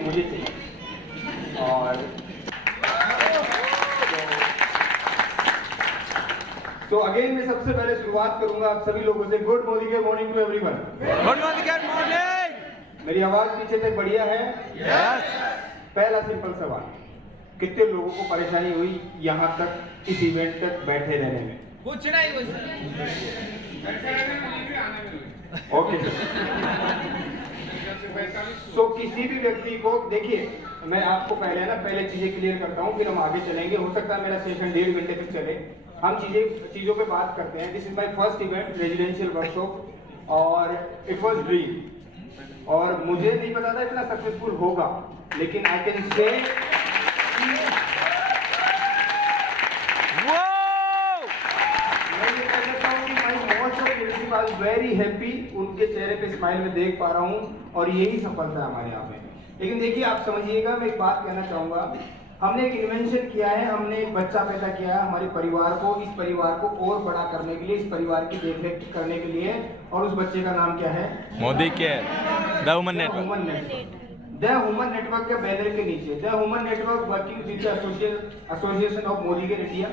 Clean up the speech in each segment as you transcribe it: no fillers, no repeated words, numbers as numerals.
मुझे चाहिए। और तो अगेन मैं सबसे पहले शुरुआत करूंगा आप सभी लोगों से। Good morning to everyone. Good morning. मेरी आवाज पीछे तक बढ़िया है? यस। पहला सिंपल सवाल, कितने लोगों को परेशानी हुई यहाँ तक इस इवेंट तक बैठे रहने में? कुछ नहीं ओके। सो किसी भी व्यक्ति को, देखिए मैं आपको पहले चीजें क्लियर करता हूँ, फिर हम आगे चलेंगे। हो सकता है मेरा सेशन 1.5 घंटे तक चले। हम चीजों पे बात करते हैं। This is my first event, residential workshop, और इट वाज ड्रीम। और मुझे नहीं पता था इतना सक्सेसफुल होगा, लेकिन I can say I am very happy. उनके चेहरे पे स्माइल में देख पा रहा हूँ, और यही सफलता है हमारे यहाँ पे। लेकिन देखिए आप समझिएगा, मैं एक बात कहना चाहूंगा। हमने एक इन्वेंशन किया है, हमने एक बच्चा पैदा किया है हमारे परिवार को, इस परिवार को और बड़ा करने के लिए, इस परिवार की देखरेख करने के लिए। और उस बच्चे का नाम क्या है? मोदी के द ह्यूमन नेटवर्क के बैनर के नीचे the human network working with association of Modi care India.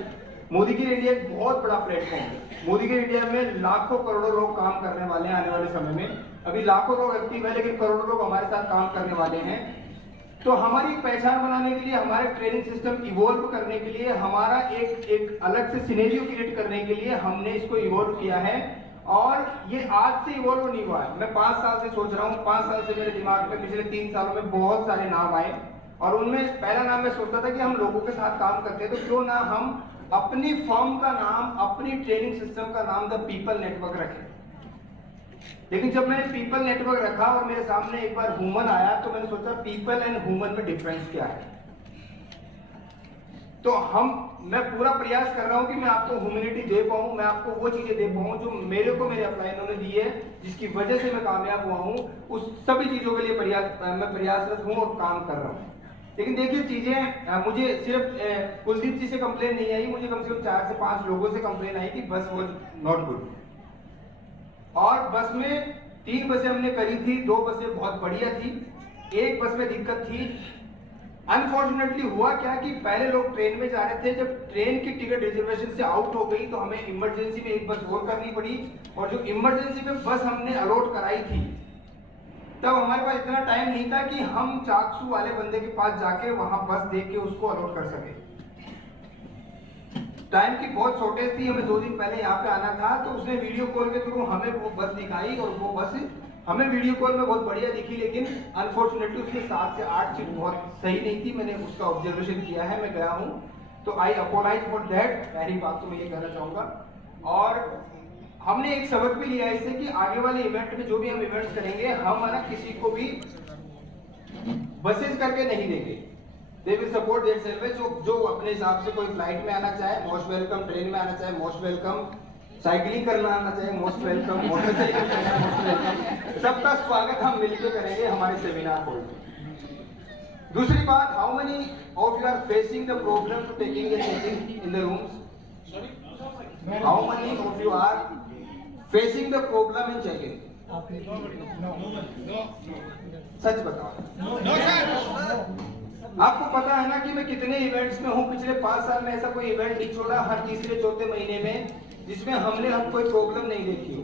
Modi care India एक बहुत बड़ा प्लेटफॉर्म है। मोदी केयर इंडिया में लाखों करोड़ों लोग काम करने वाले हैं आने वाले समय में। अभी लाखों लोग एक्टिव है, लेकिन करोड़ों लोग हमारे साथ काम करने वाले हैं। तो हमारी पहचान बनाने के लिए, हमारे ट्रेनिंग सिस्टम इवॉल्व करने के लिए, हमारा एक अलग से सिनेरियो क्रिएट करने के लिए हमने इसको इवॉल्व किया है। और ये आज से इवॉल्व नहीं हुआ है। मैं 5 साल से सोच रहा हूँ। 5 साल से मेरे दिमाग में पिछले 3 सालों में बहुत सारे नाम आए, और उनमें पहला नाम मैं सोचता था कि हम लोगों के साथ काम करते हैं, तो क्यों ना हम अपनी फर्म का नाम, अपनी ट्रेनिंग सिस्टम का नाम द पीपल नेटवर्क रखें। लेकिन जब मैंने पीपल नेटवर्क रखा और मेरे सामने एक बार ह्यूमन आया, तो मैंने सोचा पीपल एंड ह्यूमन में डिफरेंस क्या है। तो मैं पूरा प्रयास कर रहा हूं कि मैं आपको ह्यूमैनिटी दे पाऊं, मैं आपको वो चीजें दे पाऊं जो मेरे को मेरे अपलाइनों ने दी है, जिसकी वजह से मैं कामयाब हुआ हूं। उस सभी चीजों के लिए मैं प्रयासरत हूं और काम कर रहा हूं। लेकिन देखिए चीजें, मुझे सिर्फ कुलदीप जी से कंप्लेन नहीं आई, मुझे कम से कम 4 से 5 लोगों से कंप्लेन आई कि बस वाज नॉट गुड। और बस में 3 बसें हमने करी थी, 2 बसें बहुत बढ़िया थी, 1 बस में दिक्कत थी। अनफॉर्चुनेटली हुआ क्या कि पहले लोग ट्रेन में जा रहे थे, जब ट्रेन की टिकट रिजर्वेशन से आउट हो गई तो हमें इमरजेंसी में 1 बस और करनी पड़ी। और जो इमरजेंसी में बस हमने अलॉट कराई थी, तब हमारे पास इतना टाइम नहीं था कि हम चाकसू वाले बंदे के पास जाके वहां बस देख के उसको अलॉट कर सके। टाइम की बहुत शॉर्टेज थी, हमें 2 दिन पहले यहाँ पे आना था। तो उसने वीडियो कॉल के थ्रू हमें वो बस दिखाई, और वो बस हमें वीडियो कॉल में बहुत बढ़िया दिखी, लेकिन अनफॉर्चुनेटली उसमें 7 से 8 सीट बहुत सही नहीं थी। मैंने उसका ऑब्जर्वेशन किया है, मैं गया हूँ, तो आई अपोलाइज फॉर दैट। पहली बात तो मैं ये कहना चाहूंगा। और हमने एक सबक भी लिया इससे कि आगे वाले इवेंट में जो भी हम इवेंट्स करेंगे, हम ना किसी को भी बसेस करके नहीं देंगे। They will support their self। जो अपने हिसाब से कोई फ्लाइट में आना चाहे मोस्ट वेलकम, ट्रेन में आना चाहे मोस्ट वेलकम, साइकिलिंग करना आना चाहे मोस्ट वेलकम, मोटरसाइकिल करना मोस्ट वेलकम। सबका स्वागत हम मिलकर करेंगे हमारे सेमिनार हॉल में। दूसरी बात, how many of you are facing the problem to taking a checking in the rooms? How many of you are facing the problem in checking? सच बताओ। आपको पता है ना कि मैं कितने इवेंट्स में हूँ। पिछले 5 साल में ऐसा कोई इवेंट नहीं छोड़ा, हर तीसरे चौथे महीने में, जिसमें हमने कोई प्रॉब्लम नहीं देखी हो।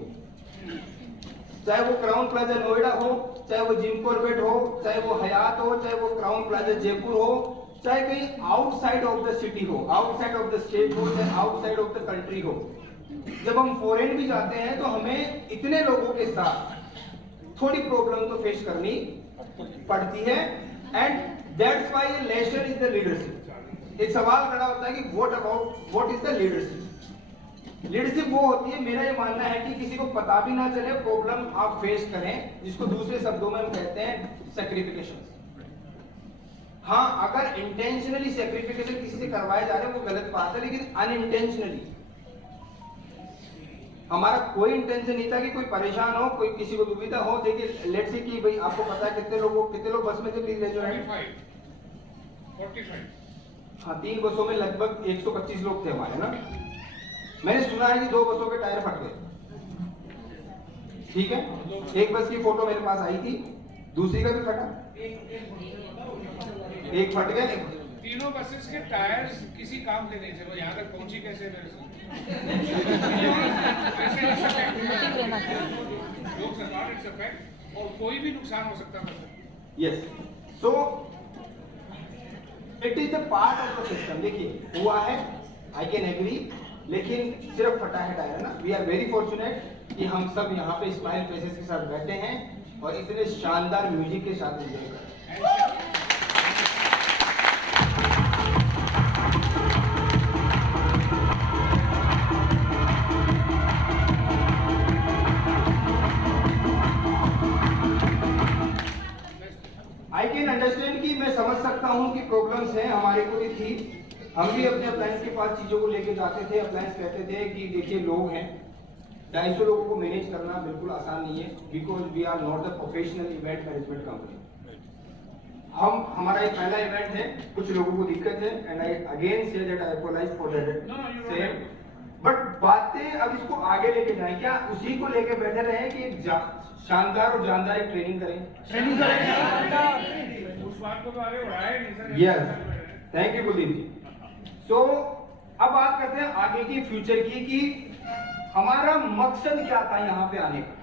चाहे वो क्राउन प्लाजा नोएडा हो, चाहे वो जिम कॉर्बेट हो, चाहे वो हयात हो, चाहे वो क्राउन प्लाजा जयपुर हो, चाहे कहीं आउटसाइड ऑफ द सिटी हो, आउटसाइड ऑफ द स्टेट हो, चाहे आउटसाइड ऑफ द कंट्री हो। जब हम फॉरेन भी जाते हैं तो हमें इतने लोगों के साथ थोड़ी प्रॉब्लम तो फेस करनी पड़ती है। And that's why lesson is the leadership. एक सवाल खड़ा होता है कि what is the leadership? Leadership वो होती है, मेरा ये मानना है कि किसी को पता भी ना चले प्रॉब्लम आप फेस करें, जिसको दूसरे शब्दों में हम कहते हैं सैक्रिफिकेशन। हाँ, अगर इंटेंशनली सैक्रिफिकेशन किसी से करवाए जा रहे हैं वो गलत बात है, लेकिन अनइंटेंशनली हमारा कोई इंटेंशन नहीं था कि कोई परेशान हो, कोई किसी को दुविधा हो। देखिए लेट्स से कि भाई आपको पता है कितने लोग बस में थे, प्लीज रेज योर हैंड। 45। हाँ, 3 बसों में लगभग 125 लोग थे हमारे ना। मैंने सुना है कि 2 बसों के टायर फट गए। ठीक है, एक बस की फोटो मेरे पास आई थी, दूसरी का भी फटा। एक फट गए। तीनों बसेस के टायर्स किसी काम के नहीं थे, वो यहाँ तक पहुंची कैसे मेरे से? और कोई भी नुकसान हो सकता है। Yes, so it is the part of the system. देखिए हुआ है, आई कैन एग्री, लेकिन सिर्फ फटा है टायर है ना। वी आर वेरी फॉर्चुनेट कि हम सब यहाँ पे स्माइल फेसेस के साथ बैठे हैं और इतने शानदार म्यूजिक के साथ एंजॉय कर रहे हैं। आई कैन अंडरस्टैंड कि मैं समझ सकता हूँ कि प्रॉब्लम्स हैं, हमारे को भी थी। हम भी अपने अप्लायंस के पास चीज़ों को लेके जाते थे। अप्लायंस कहते थे कि देखिए लोग हैं, 250 लोगों को मैनेज करना बिल्कुल आसान नहीं है, because we are not the professional event management company. हमारा एक पहला इवेंट है, कुछ लोगों को दिक्कत है, and I again say that I apologise for that. But बातें अब इसको आगे लेके जाएं, क्या उसी को लेके बैठे रहे कि एक शानदार और जानदार एक ट्रेनिंग करें? उस बात को तो आगे बढ़ाया नहीं sir. Yes, thank you Kuldeep ji. So अब बात करते हैं आगे की, फ्यूचर की, कि हमारा मकसद क्या था यहाँ पे आने का।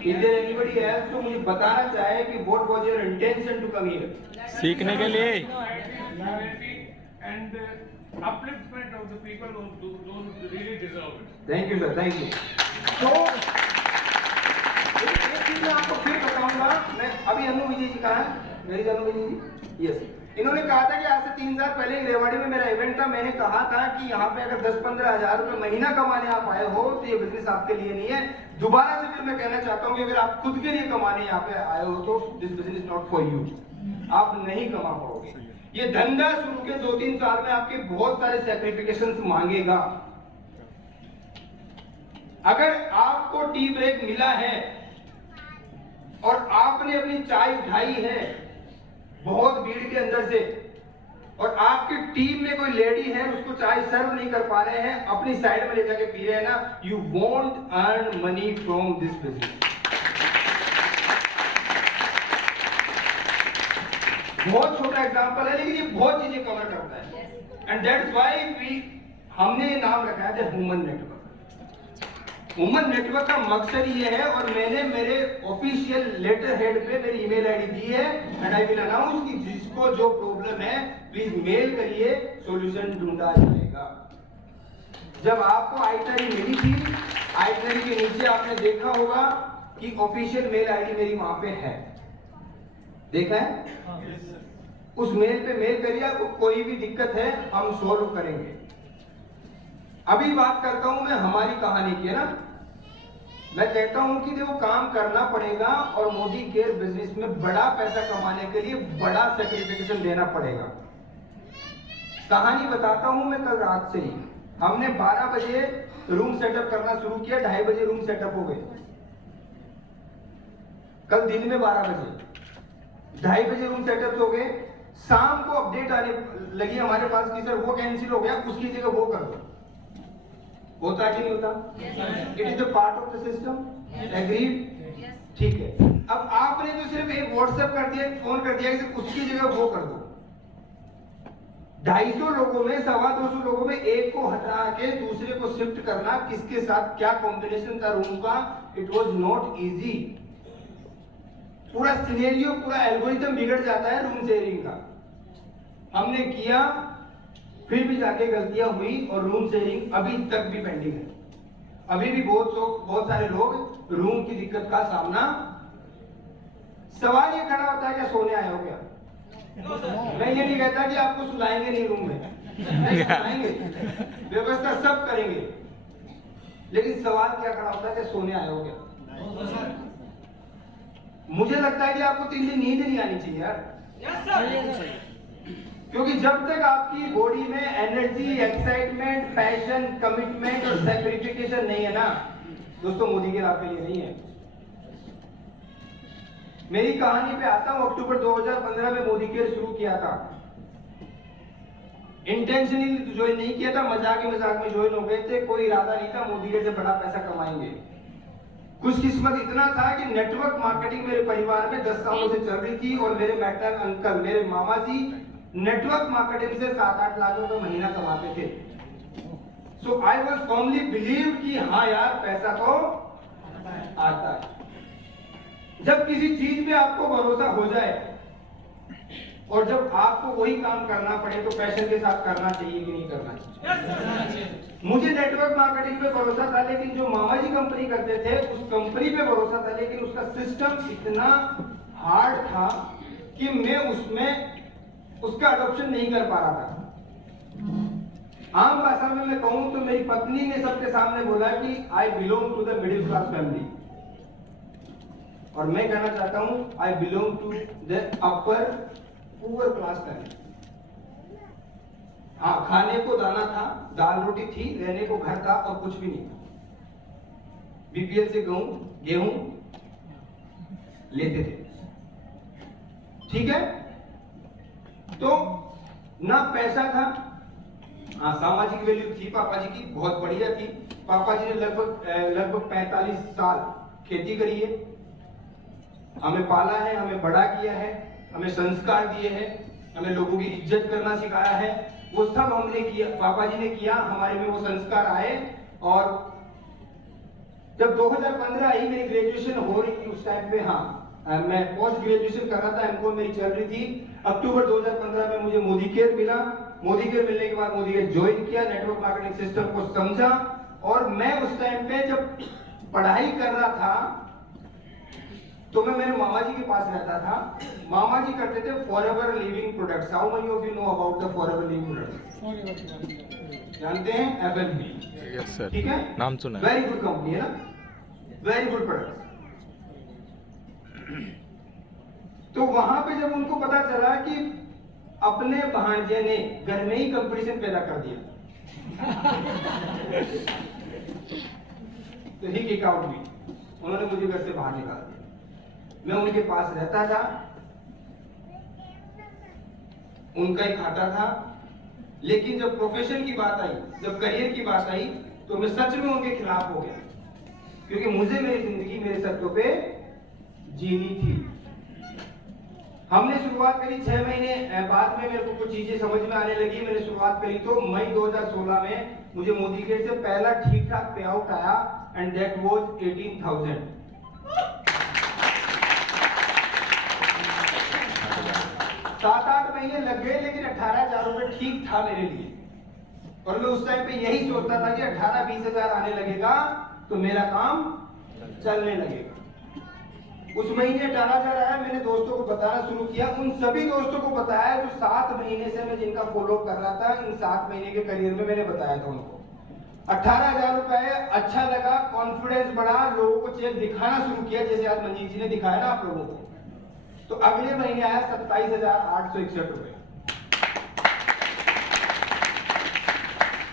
Is there anybody else जो मुझे बताना चाहे कि what was your intention to come here? सीखने के लिए। And upliftment of the people who don't really deserve it. Thank you sir, thank you. तो एक चीज मैं आपको फिर बताऊंगा। मैं अभी अनु विजय जी कहाँ है? मेरी अनु विजय जी, यस। इन्होंने कहा था कि आज से 3 साल पहले रेवाड़ी में मेरा इवेंट था। मैंने कहा था कि यहाँ पे अगर 10-15 हजार रुपए महीना कमाने आप आए हो तो ये बिजनेस आपके लिए नहीं है। दोबारा से फिर मैं कहना चाहता हूँ कि अगर आप खुद के लिए कमाने यहाँ पे आए हो तो this business not for you. आप नहीं कमा पाओगे। ये धंधा शुरू के 2-3 साल में आपके बहुत सारे सैक्रिफिकेशंस मांगेगा। अगर आपको टी ब्रेक मिला है और आपने अपनी चाय उठाई है बहुत भीड़ के अंदर से, और आपकी टीम में कोई लेडी है उसको चाय सर्व नहीं कर पा रहे हैं, अपनी साइड में ले जाके पी रहे हैं ना, you won't earn money from this business. बहुत छोटा एग्जांपल है लेकिन ये बहुत चीजें कवर करता है, एंड दैट्स व्हाई हमने नाम रखा है ह्यूमन नेटवर्क। ह्यूमन नेटवर्क का मकसद ये है, और मैंने मेरे ऑफिशियल लेटर हेड पे मेरी ईमेल आईडी दी है, एंड आई विल अनाउंस कि जिसको जो प्रॉब्लम है प्लीज मेल करिए, सॉल्यूशन ढूंढा जाएगा। जब आपको आइटनरी मिली थी, आइटनरी के नीचे आपने देखा होगा कि ऑफिशियल मेल आईडी मेरी वहां पे है, देखा है? उस मेल पे मेल करिए, आपको कोई भी दिक्कत है हम सॉल्व करेंगे। अभी बात करता हूं मैं हमारी कहानी की, है ना। मैं कहता हूं कि देखो काम करना पड़ेगा और मोदी केयर बिजनेस में बड़ा पैसा कमाने के लिए बड़ा सैक्रिफिकेशन देना पड़ेगा। कहानी बताता हूं मैं। कल रात से ही हमने 12 बजे रूम सेटअप करना शुरू किया, 2:30 बजे रूम सेटअप हो गए। कल दिन में 12 बजे 2:30 बजे रूम सेटअप हो गए। शाम को अपडेट आने लगी हमारे पास कि सर वो कैंसिल हो गया, उसकी जगह वो कर दो। होता कि नहीं होता? It is the part of the system. Agreed? ठीक है। अब आपने तो सिर्फ एक व्हाट्सएप कर दिया, फोन कर दिया कि उसकी जगह वो कर दो। 250 लोगों में 250 लोगों में एक को हटा के दूसरे को शिफ्ट करना, किसके साथ क्या कॉम्बिनेशन था रूम का, इट वॉज नॉट इजी। पूरा सिनेरियो, पूरा एल्गोरिथम बिगड़ जाता है रूम शेयरिंग का। हमने किया, फिर भी जाके गलतियां हुई और रूम शेयरिंग अभी तक भी पेंडिंग है। अभी भी बहुत सारे लोग रूम की दिक्कत का सामना। सवाल ये खड़ा होता है क्या सोने आए हो क्या? मैं ये नहीं कहता कि आपको सुलाएंगे नहीं रूम में, नहीं सुलाएंगे, व्यवस्था सब करेंगे, लेकिन सवाल क्या खड़ा होता है कि सोने आए हो क्या? मुझे लगता है कि आपको 3 दिन नींद नहीं आनी चाहिए यार। क्योंकि जब तक आपकी बॉडी में एनर्जी, एक्साइटमेंट, पैशन, कमिटमेंट और सैक्रिफिकेशन नहीं है ना दोस्तों, मोदी के आपके लिए नहीं है। मेरी कहानी पे आता हूं। अक्टूबर 2015 में मोदी केयर शुरू किया था। इंटेंशनली ज्वाइन नहीं किया था, मजाक में ज्वाइन हो गए थे। कोई इरादा नहीं था मोदी केयर से बड़ा पैसा कमाएंगे। खुशकिस्मत इतना था कि नेटवर्क मार्केटिंग मेरे परिवार में 10 सालों से चल रही थी और मेरे मैटर अंकल, मेरे मामा जी नेटवर्क मार्केटिंग से 7-8 लाख रुपए महीना कमाते थे। सो आई वॉज फर्मली बिलीव कि हाँ यार पैसा तो आता है। जब किसी चीज पे आपको भरोसा हो जाए और जब आपको वही काम करना पड़े तो पैशन के साथ करना चाहिए कि नहीं करना चाहिए? मुझे नेटवर्क मार्केटिंग पे भरोसा था, लेकिन जो मामा जी कंपनी करते थे उस कंपनी पे भरोसा था, लेकिन उसका सिस्टम इतना हार्ड था कि मैं उसमें उसका अडॉप्शन नहीं कर पा रहा था। आम भाषा में मैं कहूं तो मेरी पत्नी ने सबके सामने बोला कि I belong to the middle class family, और मैं कहना चाहता हूं I belong to the upper poor class family. हाँ, खाने को दाना था, दाल रोटी थी, रहने को घर था और कुछ भी नहीं था। बीपीएल से गेहूं लेते थे, ठीक है। तो ना पैसा था, हाँ सामाजिक वैल्यू थी पापा जी की, बहुत बढ़िया थी। पापा जी ने लगभग 45 साल खेती करी है, हमें पाला है, हमें बड़ा किया है, हमें संस्कार दिए हैं, हमें लोगों की इज्जत करना सिखाया है। वो सब हमने किया, पापा जी ने किया, हमारे में वो संस्कार आए। और जब 2015 आई मेरी ग्रेजुएशन हो रही थी उस टाइम पे, हाँ मैं पोस्ट ग्रेजुएशन कर रहा था, एमकॉम मेरी चल रही थी। अक्टूबर 2015 में मुझे मोदी केयर मिला। मोदी केयर मिलने के बाद मोदी केयर ज्वाइन किया, नेटवर्क मार्केटिंग सिस्टम को समझा। और मैं उस टाइम पे जब पढ़ाई कर रहा था तो मैं मेरे मामा जी के पास रहता था। मामा जी करते थे forever living products. How many of you know about the forever living products? जानते हैं? एफएलपी। यस सर, ठीक है, नाम सुना है। वेरी गुड कंपनी है ना, वेरी गुड प्रोडक्ट। तो वहां पे जब उनको पता चला कि अपने भांजे ने घर में ही कंपटीशन पैदा कर दिया तो ही किक आउट हुई, उन्होंने मुझे घर से बाहर निकाल दिया। मैं उनके पास रहता था, उनका ही खाता था, लेकिन जब प्रोफेशन की बात आई, जब करियर की बात आई, तो मैं सच में उनके खिलाफ हो गया, क्योंकि मुझे मेरी जिंदगी मेरे शब्दों पे जीनी थी। हमने शुरुआत करी 6 महीने बाद में मेरे को कुछ चीजें समझ में आने लगी। मैंने शुरुआत करी तो मई 2016 में मुझे मोदी केयर से पहला ठीक ठाक पे आउट आया, एंड दैट वाज 18,000। 7-8 महीने लग गए, लेकिन 18,000 रुपए ठीक था मेरे लिए। और मैं उस टाइम पे यही सोचता था कि 18-20 हजार आने लगेगा तो मेरा काम चलने लगेगा। उस महीने 18,000 आया, मैंने दोस्तों को बताना शुरू किया। उन सभी दोस्तों को बताया जो 7 महीने से मैं जिनका फॉलो कर रहा था। इन 7 महीने के करियर में मैंने बताया था उनको 18,000 रुपए। अच्छा लगा, कॉन्फिडेंस बढ़ा, लोगों को चेक दिखाना शुरू किया, जैसे आज मंजीत जी ने दिखाया ना आप लोगों को। तो अगले महीने आया 27,861 रुपए।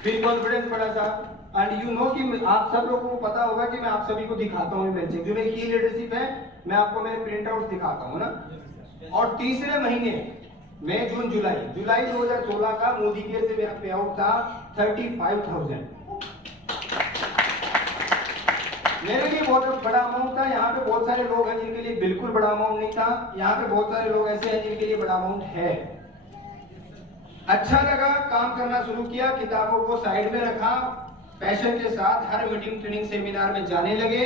फिर कॉन्फिडेंस बढ़ा था। एंड यू नो कि आप सब लोगों को पता होगा कि मैं आप सभी को दिखाता हूँ बेंचिंग, जो मेरी की लीडरशिप है, मैं आपको मेरे प्रिंट आउट दिखाता हूँ ना। और तीसरे महीने मई जून जुलाई 2016 का मोदी केयर से मेरा पे आउट था 35,000। मेरे लिए बहुत बड़ा अमाउंट था। यहाँ पे बहुत सारे लोग हैं जिनके लिए बिल्कुल बड़ा अमाउंट नहीं था। यहाँ पे बहुत सारे लोग ऐसे हैं जिनके लिए बड़ा अमाउंट है। अच्छा लगा, काम करना शुरू किया, किताबों को साइड में रखा, पैशन के साथ हर मीटिंग, ट्रेनिंग, सेमिनार में जाने लगे।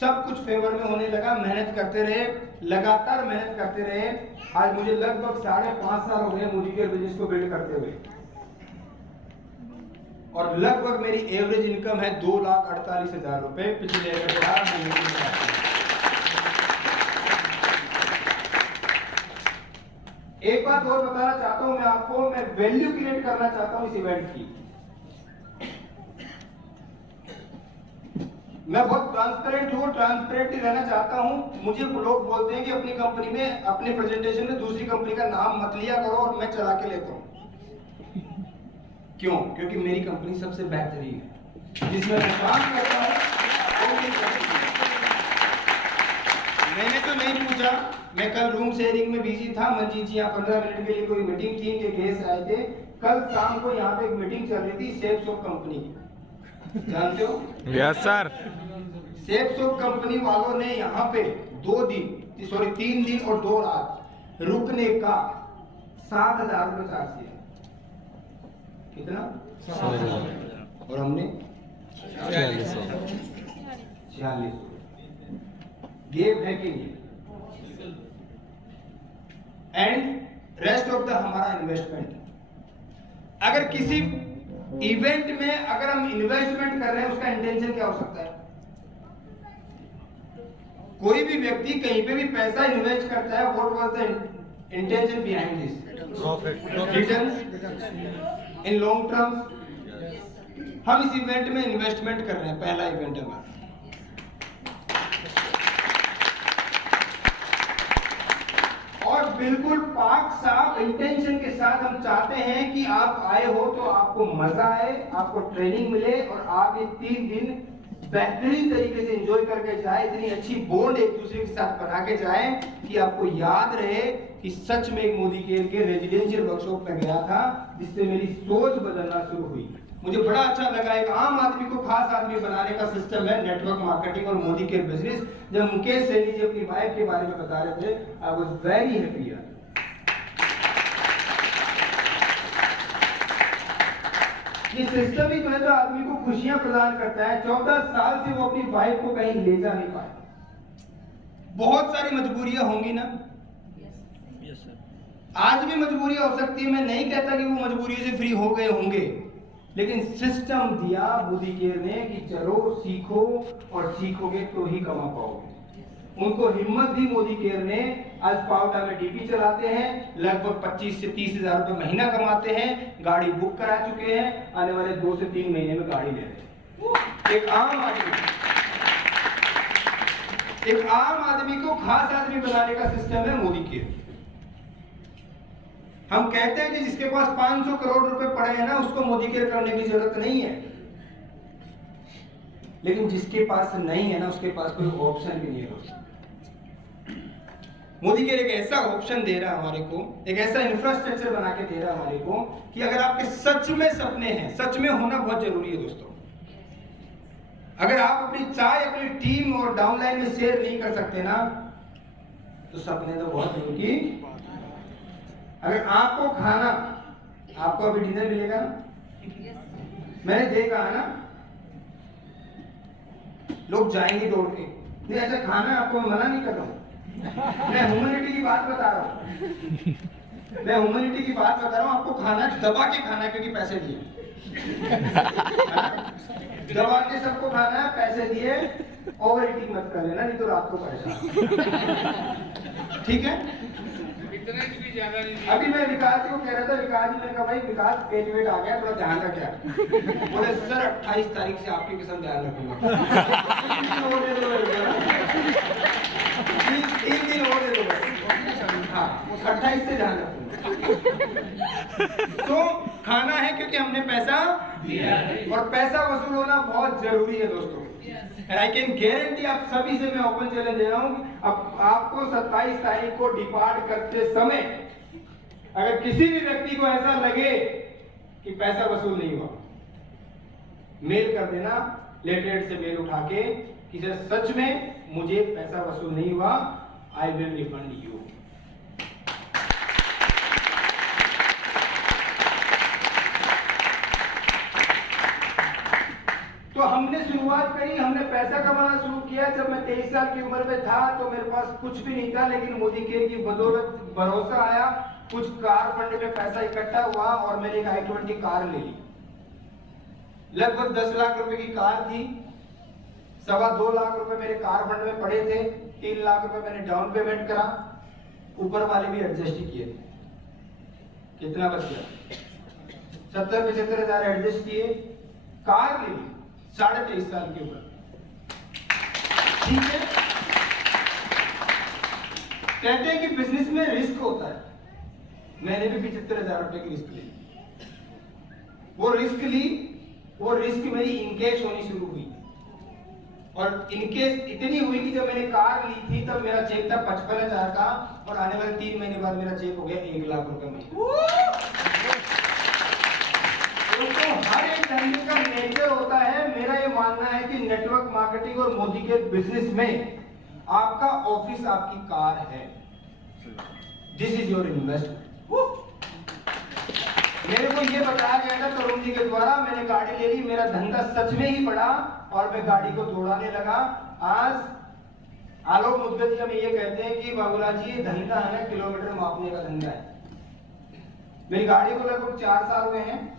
सब कुछ फेवर में होने लगा। मेहनत करते रहे, लगातार मेहनत करते रहे। आज मुझे लगभग 5.5 साल हो गए मोदी केयर बिजनेस को बिल्ड करते हुए, और लगभग मेरी एवरेज इनकम है 2,48,000 रुपए पिछले 4 महीने में। एक बात और बताना चाहता हूं मैं आपको, मैं वैल्यू क्रिएट करना चाहता हूं इस इवेंट की। मैं बहुत ट्रांसपेरेंट हूँ, ट्रांसपेरेंट ही रहना चाहता हूँ। मुझे लोग बोलते हैं कि अपनी कंपनी में, अपने प्रेजेंटेशन में दूसरी कंपनी का नाम मत लिया करो, और मैं चला के लेता हूँ। क्यों? क्योंकि मेरी कंपनी सबसे बेहतरीन है, जिसमें मैं काम करता हूँ। मैंने तो नहीं पूछा, मैं कल रूम शेयरिंग में बिजी था। मंजीत जी यहाँ 15 मिनट के लिए कोई मीटिंग थी, इनके गेस्ट आए थे। कल शाम को यहाँ पे एक मीटिंग चल रही थी सेल्स ऑफ कंपनी की, जानते हो? Yes sir. सेप्सो कंपनी वालों ने यहाँ पे 3 दिन और 2 रात रुकने का 7,000 रुपये चार्ज किया। कितना? 7,000। और हमने 4600। गेव है कि नहीं? एंड रेस्ट ऑफ द हमारा इन्वेस्टमेंट, अगर किसी इवेंट में अगर हम इन्वेस्टमेंट कर रहे हैं उसका इंटेंशन क्या हो सकता है? कोई भी व्यक्ति कहीं पे भी पैसा इन्वेस्ट करता है, what was the intention behind this? Returns in long term. हम इस इवेंट में इन्वेस्टमेंट कर रहे हैं, पहला इवेंट हमारा। और बिल्कुल पाक साफ इंटेंशन के साथ हम चाहते हैं कि आप आए हो तो आपको मजा आए, आपको ट्रेनिंग मिले और आप ये 3 दिन बेहतरीन तरीके से एंजॉय करके जाए, इतनी अच्छी बॉन्ड एक दूसरे के साथ बना के जाए कि आपको याद रहे कि सच में एक मोदी केयर के रेजिडेंशियल वर्कशॉप में गया था, जिससे मेरी सोच बदलना शुरू हुई। मुझे बड़ा अच्छा लगा, एक आम आदमी को खास आदमी बनाने का सिस्टम है नेटवर्क मार्केटिंग और मोदी केयर बिजनेस। जब मुकेश सैनी जी अपनी वाइफ के बारे में बता रहे थे, आई वाज वेरी हैप्पी। ये सिस्टम ही तो है जो आदमी को खुशियां प्रदान करता है। 14 साल से वो अपनी वाइफ को कहीं ले जा नहीं पाए। बहुत सारी मजबूरियां होंगी ना, आज भी मजबूरियां हो सकती है, मैं नहीं कहता कि वो मजबूरियों से फ्री हो गए होंगे, लेकिन सिस्टम दिया मोदी केयर ने कि चलो सीखो और सीखोगे तो ही कमा पाओगे। उनको हिम्मत दी मोदी केयर ने। आज पावटा में डीपी चलाते हैं, लगभग 25 से 30 हजार रुपए महीना कमाते हैं, गाड़ी बुक करा चुके हैं, आने वाले 2 से 3 महीने में गाड़ी ले रहे हैं। एक आम आदमी को खास आदमी बनाने का सिस्टम है मोदी केयर। हम कहते हैं कि जिसके पास 500 करोड़ रुपए पड़े हैं ना, उसको मोदी केयर करने की जरूरत नहीं है, लेकिन जिसके पास नहीं है ना, उसके पास कोई ऑप्शन भी नहीं है। मोदी केयर एक ऐसा ऑप्शन दे रहा है हमारे को, एक ऐसा इंफ्रास्ट्रक्चर बना के दे रहा है हमारे को कि अगर आपके सच में सपने हैं, सच में होना बहुत जरूरी है दोस्तों। अगर आप अपनी चाय अपनी टीम और डाउनलाइन में शेयर नहीं कर सकते ना, तो सपने तो बहुत दूर की। अगर आपको खाना, आपको अभी डिनर मिलेगा ना, मैंने देखा है ना, लोग जाएंगे दौड़ के। नहीं ऐसा खाना आपको मैं मना नहीं कर रहा हूँ, मैं ह्यूमैनिटी की बात बता रहा हूँ। मैं ह्यूमैनिटी की बात बता रहा हूँ। आपको खाना दबा के खाना है क्योंकि पैसे दिए। दबा के सबको खाना है, पैसे दिए। ओवर ईटिंग मत कर लेना, नहीं तो रात को परेशान। ठीक है, इतना की भी ज्यादा नहीं। अभी मैं विकास जी को कह रहा था, विकास जी ने कहा भाई विकास पेट वेट आ गया, थोड़ा ध्यान रखा। बोले सर 28 तारीख से आपकी कसम ध्यान रखूंगा। 3 दिन और दे दो। हाँ, 28 से ध्यान रखूंगा। तो खाना है क्योंकि हमने पैसा दिया है, और पैसा वसूल होना बहुत जरूरी है दोस्तों। आई कैन गारंटी, आप सभी से मैं ओपन चैलेंज दे रहा हूँ, अब आपको 27 तारीख को डिपार्ट करते समय अगर किसी भी व्यक्ति को ऐसा लगे कि पैसा वसूल नहीं हुआ, मेल कर देना, लेटर से मेल उठा के कि सर सच में मुझे पैसा वसूल नहीं हुआ, आई विल रिफंड यू। तो हमने शुरुआत करी, हमने पैसा कमाना शुरू किया। जब मैं 23 साल की उम्र में था तो मेरे पास कुछ भी नहीं था, लेकिन मोदी केयर की बदौलत भरोसा आया, कुछ कार फंड में पैसा इकट्ठा हुआ और मैंने एक i20 कार ले ली। लगभग 10 लाख रुपए की कार थी। 2.25 लाख रुपए मेरे कार फंड में पड़े थे। 3 लाख रुपए मैंने डाउन पेमेंट करा, ऊपर वाले भी एडजस्ट किए। कितना बच गया? 70-75 हजार एडजस्ट किए, कार ले ली 23.5 साल की उम्र। ठीक है, कहते हैं कि बिजनेस में रिस्क होता है। मैंने भी 75 हजार रुपए की रिस्क ली। वो रिस्क मेरी इनकेश होनी शुरू हुई, और इनकेस इतनी हुई कि जब मैंने कार ली थी तब मेरा चेक था 55,000 का, और आने वाले 3 महीने बाद मेरा चेक हो गया 1 लाख रुपए महीना। दोस्तों हर एक धंधे का नेचर होता है। मेरा ये मानना है कि नेटवर्क मार्केटिंग और मोदी के बिजनेस में आपका ऑफिस आपकी कार है। This is your investment. मेरे को ये बताया गया था तरुण जी के द्वारा, मैंने गाड़ी ले ली, मेरा धंधा सच में ही बढ़ा और मैं गाड़ी को दौड़ाने लगा। आज आलोक मुद्गत जी हमें ये कहते हैं कि बाबूलाल जी ये धंधा है ना किलोमीटर मापने का धंधा है। मेरी गाड़ी को लगभग 4 साल हुए हैं,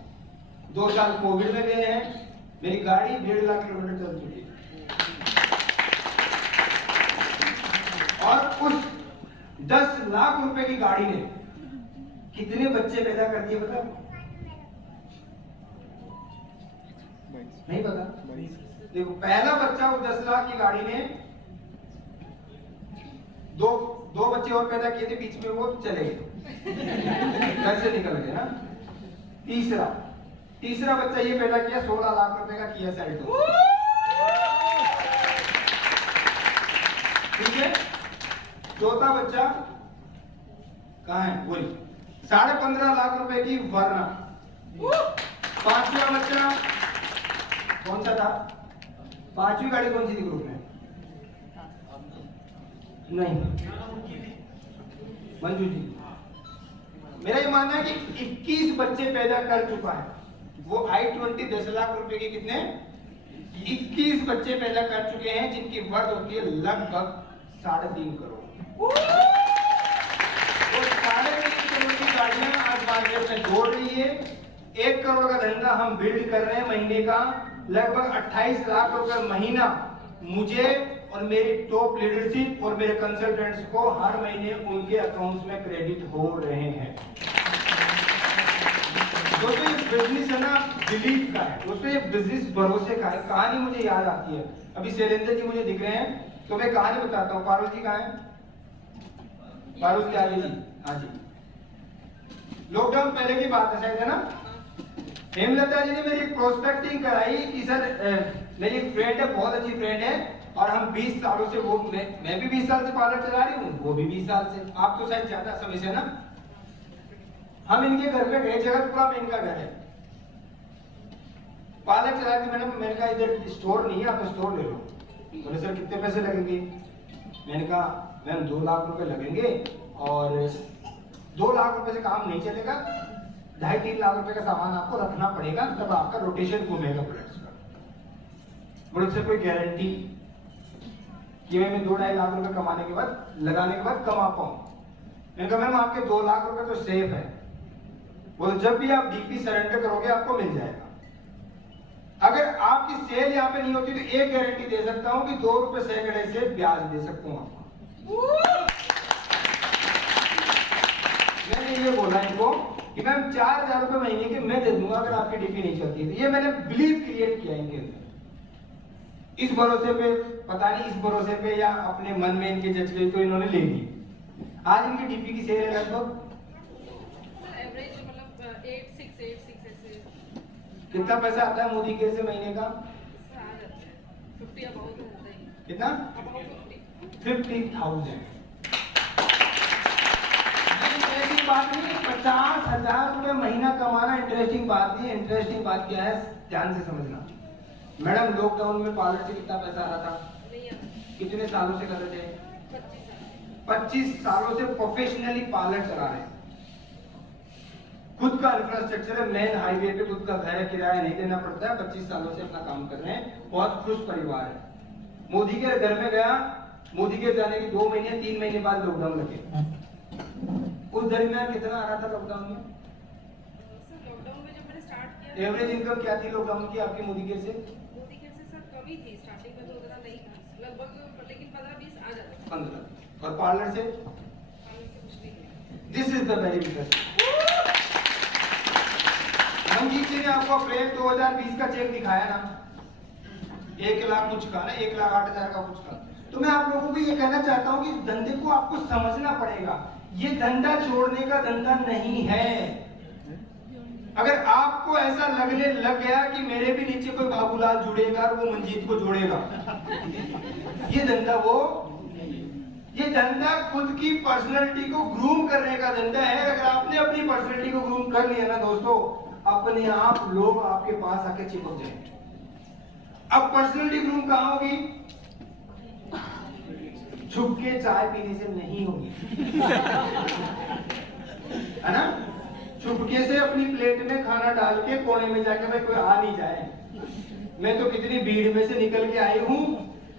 2 साल कोविड में गए हैं, मेरी गाड़ी 1.5 लाख किलोमीटर चल चुकी है। और उस 10 लाख रुपए की गाड़ी ने कितने बच्चे पैदा कर दिए पता? नहीं पता? देखो पहला बच्चा उस 10 लाख की गाड़ी ने दो बच्चे और पैदा किए थे, बीच में वो चले गए, घर से निकल गए ना। तीसरा बच्चा ये पैदा किया 16 लाख रुपए का किया सेल्टो। ठीक है, चौथा बच्चा कहाँ है? वही 15.5 लाख रुपए की वरना। 5वां बच्चा कौन सा था? 5वीं गाड़ी कौन सी थी ग्रुप में? नहीं, मंजू जी। मेरा ये मानना है कि 21 बच्चे पैदा कर चुका है वो। i20 10 लाख रुपए के कितने? 21 बच्चे पैदा कर चुके हैं जिनकी वर्थ होती है लगभग 3.5 करोड़। वो 3.5 करोड़ की गाड़ियां आज मार्केट में दौड़ रही है। 1 करोड़ का धंधा हम बिल्ड कर रहे हैं महीने का, लगभग 28 लाख रुपए महीना मुझे और मेरी टॉप लीडरशिप और मेरे कंसल्टेंट्स को हर महीने उनके अकाउंट्स में क्रेडिट हो रहे हैं। दोस्तों ये बिजनेस है ना बिलीफ का है, दोस्तों ये बिजनेस भरोसे का है। कहानी मुझे याद आती है, अभी शैलेंद्र जी मुझे दिख रहे हैं तो मैं कहानी बताता हूँ। पारुल जी कहाँ है? पारुल क्या जी? हाँ जी, लॉकडाउन पहले की बात है शायद, है ना? हेमलता जी ने मेरी प्रोस्पेक्टिंग कराई कि सर मेरी एक फ्रेंड है, बहुत अच्छी फ्रेंड है, और हम 20 सालों से वो मैं भी 20 साल से पार्लर चला रही हूँ, वो भी 20 साल से। आप तो शायद ज्यादा समय से ना। हम इनके घर पे गए, जगतपुरा में इनका घर है। पार्लर चला रही थी, मैंने कहा इधर स्टोर नहीं है, आप स्टोर ले लो। बोले सर कितने पैसे लगेंगे? मैंने कहा मैम 2 लाख रुपए लगेंगे और 2 लाख रुपए से काम नहीं चलेगा, 2.5-3 लाख रुपए का सामान आपको रखना पड़ेगा, तब आपका रोटेशन घूमेगा प्रोडक्ट्स का। बोले सर कोई गारंटी कि मैं 2-2.5 लाख रुपए कमाने के बाद लगाने के बाद कमा पाऊं? मैंने कहा मैम आपके 2 लाख रुपए तो सेफ है। बोले जब भी आप डीपी सरेंडर करोगे आपको मिल जाएगा। अगर आपकी सेल यहाँ पे नहीं होती तो एक गारंटी दे सकता हूँ कि 2 रुपए सैकड़े से ब्याज दे सकता हूँ आपको। मैंने ये बोला इनको कि मैम 4,000 रुपए महीने के मैं दे दूंगा अगर आपकी डीपी नहीं चलती है। तो ये मैंने बिलीव क्रिएट किया इनके अंदर। इस भरोसे पे, पता नहीं इस भरोसे पे या अपने मन में इनके जज गई तो इन्होंने ले ली। आज इनकी डीपी की सेल है लगभग एवरेज मतलब 8,686 ऐसे। कितना पैसा आता है मोदी केयर से महीने का? 50 अबाउट होता है। कितना? 50,000। इंटरेस्टिंग बात नहीं, 50,000 रुपए महीना कमाना इंटरेस्टिंग बात नहीं है। इंटरेस्टिंग बात क्या है ध्यान से समझना। मैडम लॉकडाउन में पार्लर से कितना पैसा आ रहा था? कितने सालों से कर रहे थे? 25 सालों से प्रोफेशनली पार्लर चला रहे हैं। खुद का इंफ्रास्ट्रक्चर है, मेन हाईवे पे खुद का घर है, किराया नहीं देना पड़ता है। 25 सालों से अपना काम कर रहे हैं, बहुत खुश परिवार है। मोदी के घर में गया, मोदी के जाने के 2 महीने 3 महीने बाद लॉकडाउन लगे। उस दरमियान कितना आ रहा था लॉकडाउन में? लॉकडाउन में जब मैंने स्टार्ट किया, एवरेज इनकम क्या थी लॉकडाउन की आपकी मोदी केयर से? मोदी केयर से सर कम ही थी स्टार्टिंग में, तो उतना नहीं था लगभग, लेकिन 15-20 आ जाता था। 15। और पार्लर से? कुछ नहीं। This is the very biggest. Manjeet ji ने आपको अप्रैल 2020 का चेक दिखाया ना, 1 लाख कुछ का ना, 1,08,000 का कुछ का। तो मैं आप लोगों को ये कहना चाहता हूँ कि इस धंधे को आपको समझना पड़ेगा। ये धंधा छोड़ने का धंधा नहीं है। अगर आपको ऐसा लगने लग गया कि मेरे भी नीचे कोई बाबूलाल जुड़ेगा और वो मंजीत को जोड़ेगा, ये धंधा ये धंधा खुद की पर्सनैलिटी को ग्रूम करने का धंधा है। अगर आपने अपनी पर्सनैलिटी को ग्रूम कर लिया ना दोस्तों, अपने आप लोग आपके पास आके चिपक जाएंगे। अब पर्सनैलिटी ग्रूम कहां होगी? छुप के चाय पीने से नहीं होगी, है ना? चुपके से अपनी प्लेट में खाना डाल के कोने में जाके भाई कोई आ नहीं जाए, मैं तो कितनी भीड़ में से निकल के आई हूं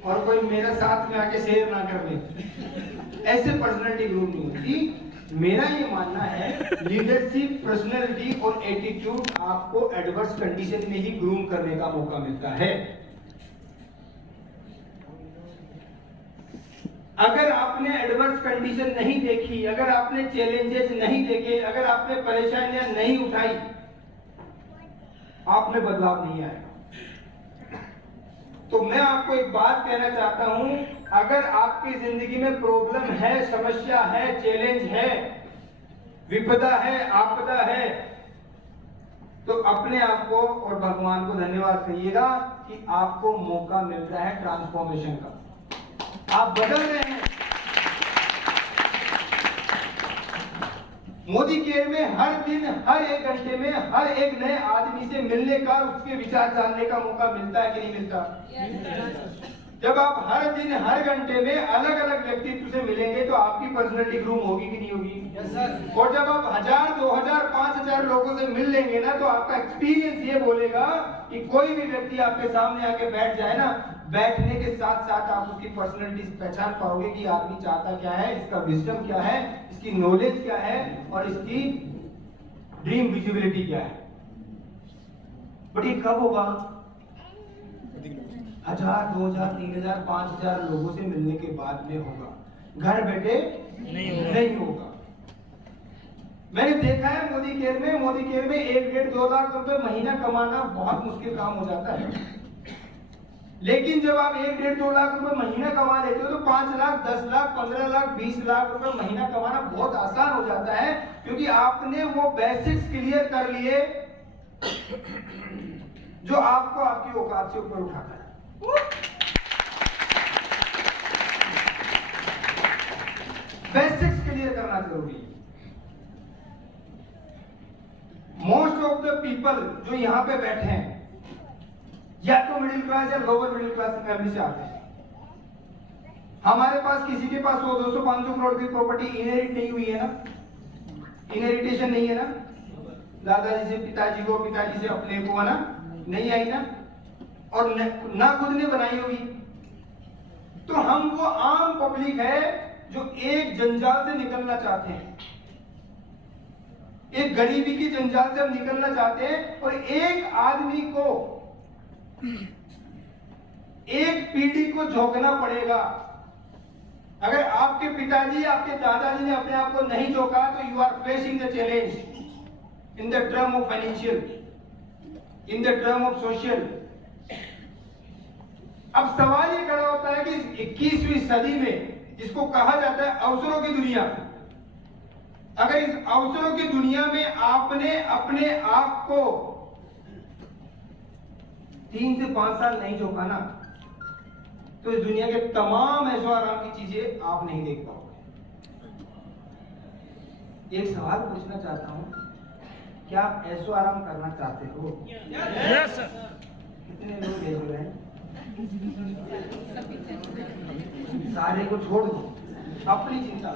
और कोई मेरा साथ में आके शेयर ना कर ले। ऐसे पर्सनैलिटी ग्रूम नहीं होती। मेरा ये मानना है लीडरशिप, पर्सनैलिटी और एटीट्यूड आपको एडवर्स कंडीशन में ही ग्रूम करने का मौका मिलता है। अगर आपने एडवर्स कंडीशन नहीं देखी, अगर आपने चैलेंजेस नहीं देखे, अगर आपने परेशानियां नहीं उठाई, आप में बदलाव नहीं आएगा। तो मैं आपको एक बात कहना चाहता हूं, अगर आपकी जिंदगी में प्रॉब्लम है, समस्या है, चैलेंज है, विपदा है, आपदा है, तो अपने आप को और भगवान को धन्यवाद कहिएगा कि आपको मौका मिल रहा है ट्रांसफॉर्मेशन का। आप बदल रहे हैं। मोदी केयर में हर दिन, हर एक घंटे में, हर एक नए आदमी से मिलने का, उसके विचार जानने का मौका मिलता है कि नहीं मिलता? जब आप हर दिन, हर घंटे में अलग अलग व्यक्तित्व से मिलेंगे तो आपकी पर्सनैलिटी ग्रूम होगी कि नहीं होगी? और जब आप 1000, 2000, 5000 लोगों से मिल लेंगे ना, तो आपका एक्सपीरियंस ये बोलेगा कि कोई भी व्यक्ति आपके सामने आके बैठ जाए ना, बैठने के साथ साथ आप उसकी पर्सनैलिटी पहचान पाओगे कि आदमी चाहता क्या है, इसका विजडम क्या है, इसकी नॉलेज क्या है और इसकी ड्रीम विजिबिलिटी क्या है। बट ये कब होगा? 1000, 2000, 3000, 5000 लोगों से मिलने के बाद में होगा। घर बैठे नहीं होगा। मैंने देखा है मोदी केयर में 1-1.5-2 लाख रुपए महीना कमाना बहुत मुश्किल काम हो जाता है। लेकिन जब आप 1-1.5-2 लाख रुपए महीना कमा लेते हो तो 5 लाख, 10 लाख, 15 लाख, 20 लाख रुपए महीना कमाना बहुत आसान हो जाता है, क्योंकि आपने वो बेसिक्स क्लियर कर लिए जो आपको आपकी औकात से ऊपर उठाता है। बेसिक्स क्लियर करना जरूरी है। मोस्ट ऑफ द पीपल जो यहां पे बैठे हैं या तो मिडिल क्लास या लोअर मिडिल क्लास फैमिली से आते हैं। हमारे पास किसी के पास 100, 200, 500 करोड़ की प्रॉपर्टी इनहेरिट नहीं हुई है ना, इनहेरिटेशन नहीं है ना, दादाजी से पिताजी को, पिताजी से अपने को, है ना, नहीं आई ना, और ना खुद ने बनाई होगी। तो हम वो आम पब्लिक है जो एक जंजाल से निकलना चाहते हैं, एक गरीबी की जंजाल से हम निकलना चाहते हैं, और एक आदमी को, एक पीढ़ी को झोंकना पड़ेगा। अगर आपके पिताजी, आपके दादाजी ने अपने आप को नहीं झोंका तो you are facing the challenge in the term of financial, in the term of social. अब सवाल ये खड़ा होता है कि 21वीं सदी में, जिसको कहा जाता है अवसरों की दुनिया, अगर इस अवसरों की दुनिया में आपने अपने आप को 3 से 5 साल नहीं झोंका ना, तो इस दुनिया के तमाम ऐशो आराम की चीजें आप नहीं देख पाओगे। एक सवाल पूछना चाहता हूं, क्या आप ऐशो आराम करना चाहते हो? Yes sir. कितने लोग देख रहे हैं? सारे को छोड़ दो, अपनी चिंता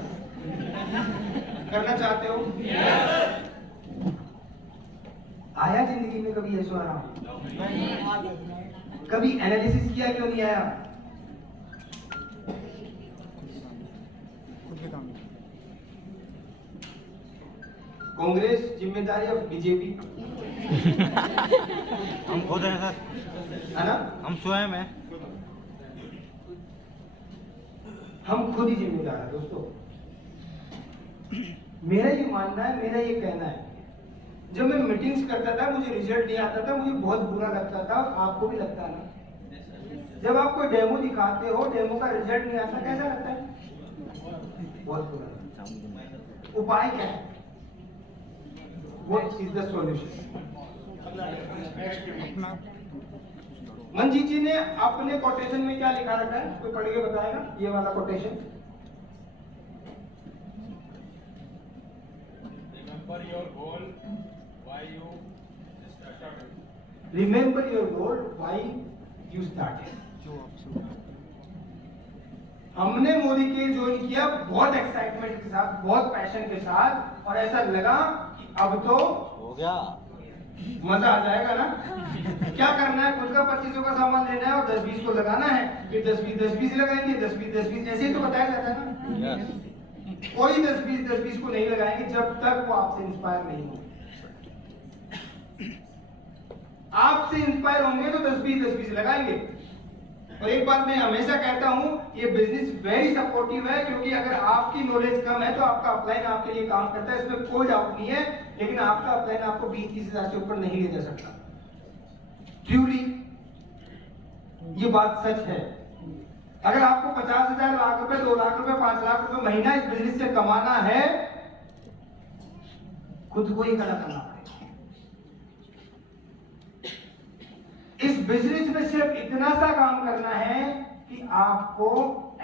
करना चाहते हो? आया जिंदगी में कभी ऐशो आराम? कभी एनालिसिस किया क्यों नहीं आया? कांग्रेस जिम्मेदारी अब बीजेपी, हम खुद हैं सर, है ना? हम स्वयं हैं। हम खुद ही जिम्मेदार हैं दोस्तों। मेरा ये मानना है, मेरा ये कहना है, जब मैं मीटिंग्स करता था मुझे रिजल्ट नहीं आता था, मुझे बहुत बुरा लगता था, आपको भी लगता है ना? जब आप कोई डेमो दिखाते हो, डेमो का रिजल्ट नहीं आता, कैसा लगता है? बहुत बुरा लगता है। उपाय क्या है? What is the solution? Manjeet जी ने अपने कोटेशन में क्या लिखा रखा है, कोई पढ़ के बताएगा? ये वाला quotation, Remember your goal, why you remember your goal, why you started. हमने मोदी के ज्वाइन किया बहुत एक्साइटमेंट के साथ, बहुत पैशन के साथ, और ऐसा लगा कि अब तो हो गया, मजा आ जाएगा ना। क्या करना है, खुद का 2500 का सामान लेना है और 10-20 को लगाना है, फिर 10-20 लगाएंगे, 10-20 ऐसे ही तो बताया जाता है ना। कोई 10-20 को नहीं लगाएंगे जब तक वो आपसे इंस्पायर नहीं हो। आपसे इंस्पायर होंगे तो 10-20 लगाएंगे। और एक बात मैं हमेशा कहता हूं, ये बिजनेस वेरी सपोर्टिव है, क्योंकि अगर आपकी नॉलेज कम है तो आपका अपलाइन आपके लिए काम करता है, इसमें कोई डाउट नहीं है। लेकिन आपका अपलाइन आपको 20-30 हजार से ऊपर नहीं ले जा सकता। ट्रूली ये बात सच है। अगर आपको 50,000, लाख रुपए, 2 लाख रुपए, 5 लाख रुपए महीना इस बिजनेस से कमाना है, खुद को ही खड़ा करना पड़ेगा। इस बिजनेस में सिर्फ इतना सा काम करना है कि आपको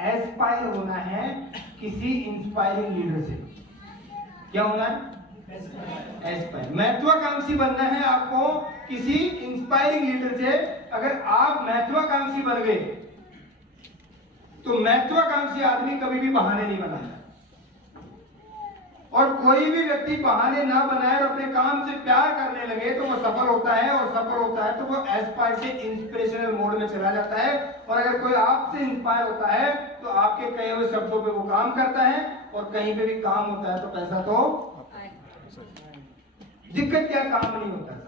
एस्पायर होना है किसी इंस्पायरिंग लीडर से। क्या होना है? एस्पायर, महत्वाकांक्षी बनना है आपको किसी इंस्पायरिंग लीडर से। अगर आप महत्वाकांक्षी बन गए तो महत्वाकांक्षी आदमी कभी भी बहाने नहीं बनाता, और कोई भी व्यक्ति बहाने ना बनाए और अपने काम से प्यार करने लगे तो वो सफल होता है, और सफल होता है तो वो एस्पायर से इंस्पिरेशनल मोड में चला जाता है। और अगर कोई आपसे इंस्पायर होता है तो आपके कहे हुए शब्दों पे वो काम करता है, और कहीं पे भी काम होता है तो पैसा तो दिक्कत क्या, काम नहीं होता था।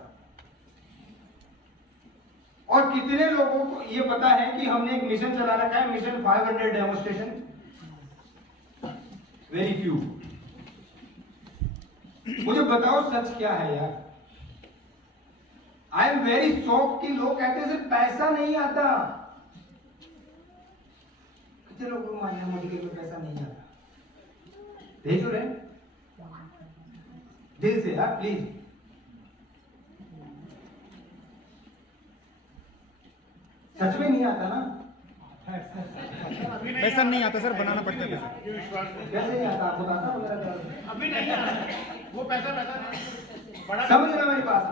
और कितने लोगों को ये पता है कि हमने एक मिशन चला रखा है, मिशन 500 डेमोस्ट्रेशन, वेरी फ्यू। मुझे बताओ सच क्या है यार। आई एम वेरी शॉक कि लोग कहते हैं सिर्फ पैसा नहीं आता। कितने लोगों को मानिए मेडिकल में पैसा नहीं आता? भेजो रे दिल से यार, प्लीज। सच में नहीं आता ना? पैसा नहीं आता सर, बनाना पड़ता है पैसा। कैसे नहीं आता? आपको आता वगैरह अभी नहीं आता वो पैसा बड़ा समझना मेरी बात।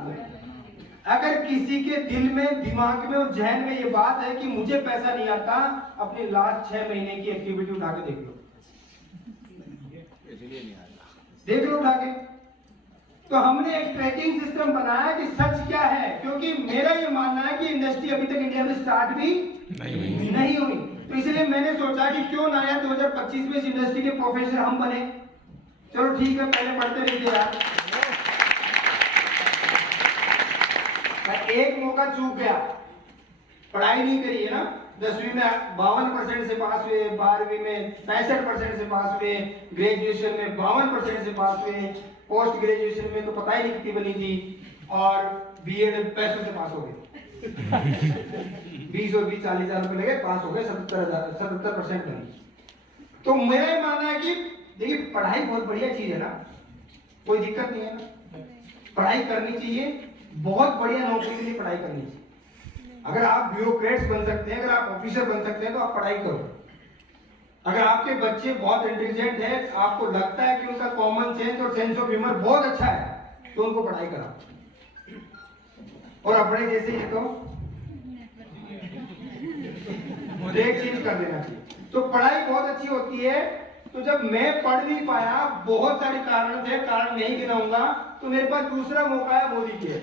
अगर किसी के दिल में, दिमाग में और जहन में ये बात है कि मुझे पैसा नहीं आता, अपनी लास्ट 6 महीने की एक्टिविटी उठा के देख लो, देख लो उठा के। तो हमने एक ट्रैकिंग सिस्टम बनाया कि सच क्या है, क्योंकि मेरा ये मानना है कि इंडस्ट्री अभी तक इंडिया में स्टार्ट भी नहीं हुई। तो इसलिए मैंने सोचा कि क्यों ना यार 2025 में इस इंडस्ट्री के प्रोफेसर हम बने। चलो ठीक है, पहले पढ़ते रहिए यार। एक मौका चूक गया, पढ़ाई नहीं करी है ना। 10वीं में 52% से पास हुए, 12वीं में 65% से पास हुए, ग्रेजुएशन में 52% से पास हुए, पोस्ट ग्रेजुएशन में तो पता ही नहीं कितनी बनी थी, और बीएड पैसों से पास हो गए। 20 और 20 40 हजार रुपए लगे, पास हो गए, 77% बनी। तो मेरा ये मानना है कि देखिए पढ़ाई बहुत बढ़िया चीज है ना, कोई दिक्कत नहीं है ना, पढ़ाई करनी चाहिए, बहुत बढ़िया नौकरी के लिए पढ़ाई करनी चाहिए। अगर आप ब्यूरोक्रेट्स बन सकते हैं, अगर आप ऑफिसर बन सकते हैं तो आप पढ़ाई करो। अगर आपके बच्चे बहुत इंटेलिजेंट है, आपको लगता है कि उनका कॉमन सेंस और सेंस ऑफ ह्यूमर बहुत अच्छा है, तो उनको पढ़ाई कराओ। और अपने जैसे ये तो एक चीज कर देना चाहिए। तो पढ़ाई बहुत अच्छी होती है। तो जब मैं पढ़ नहीं पाया, बहुत सारे कारण थे, कारण नहीं गिनाऊंगा, तो मेरे पास दूसरा मौका है मोदी के।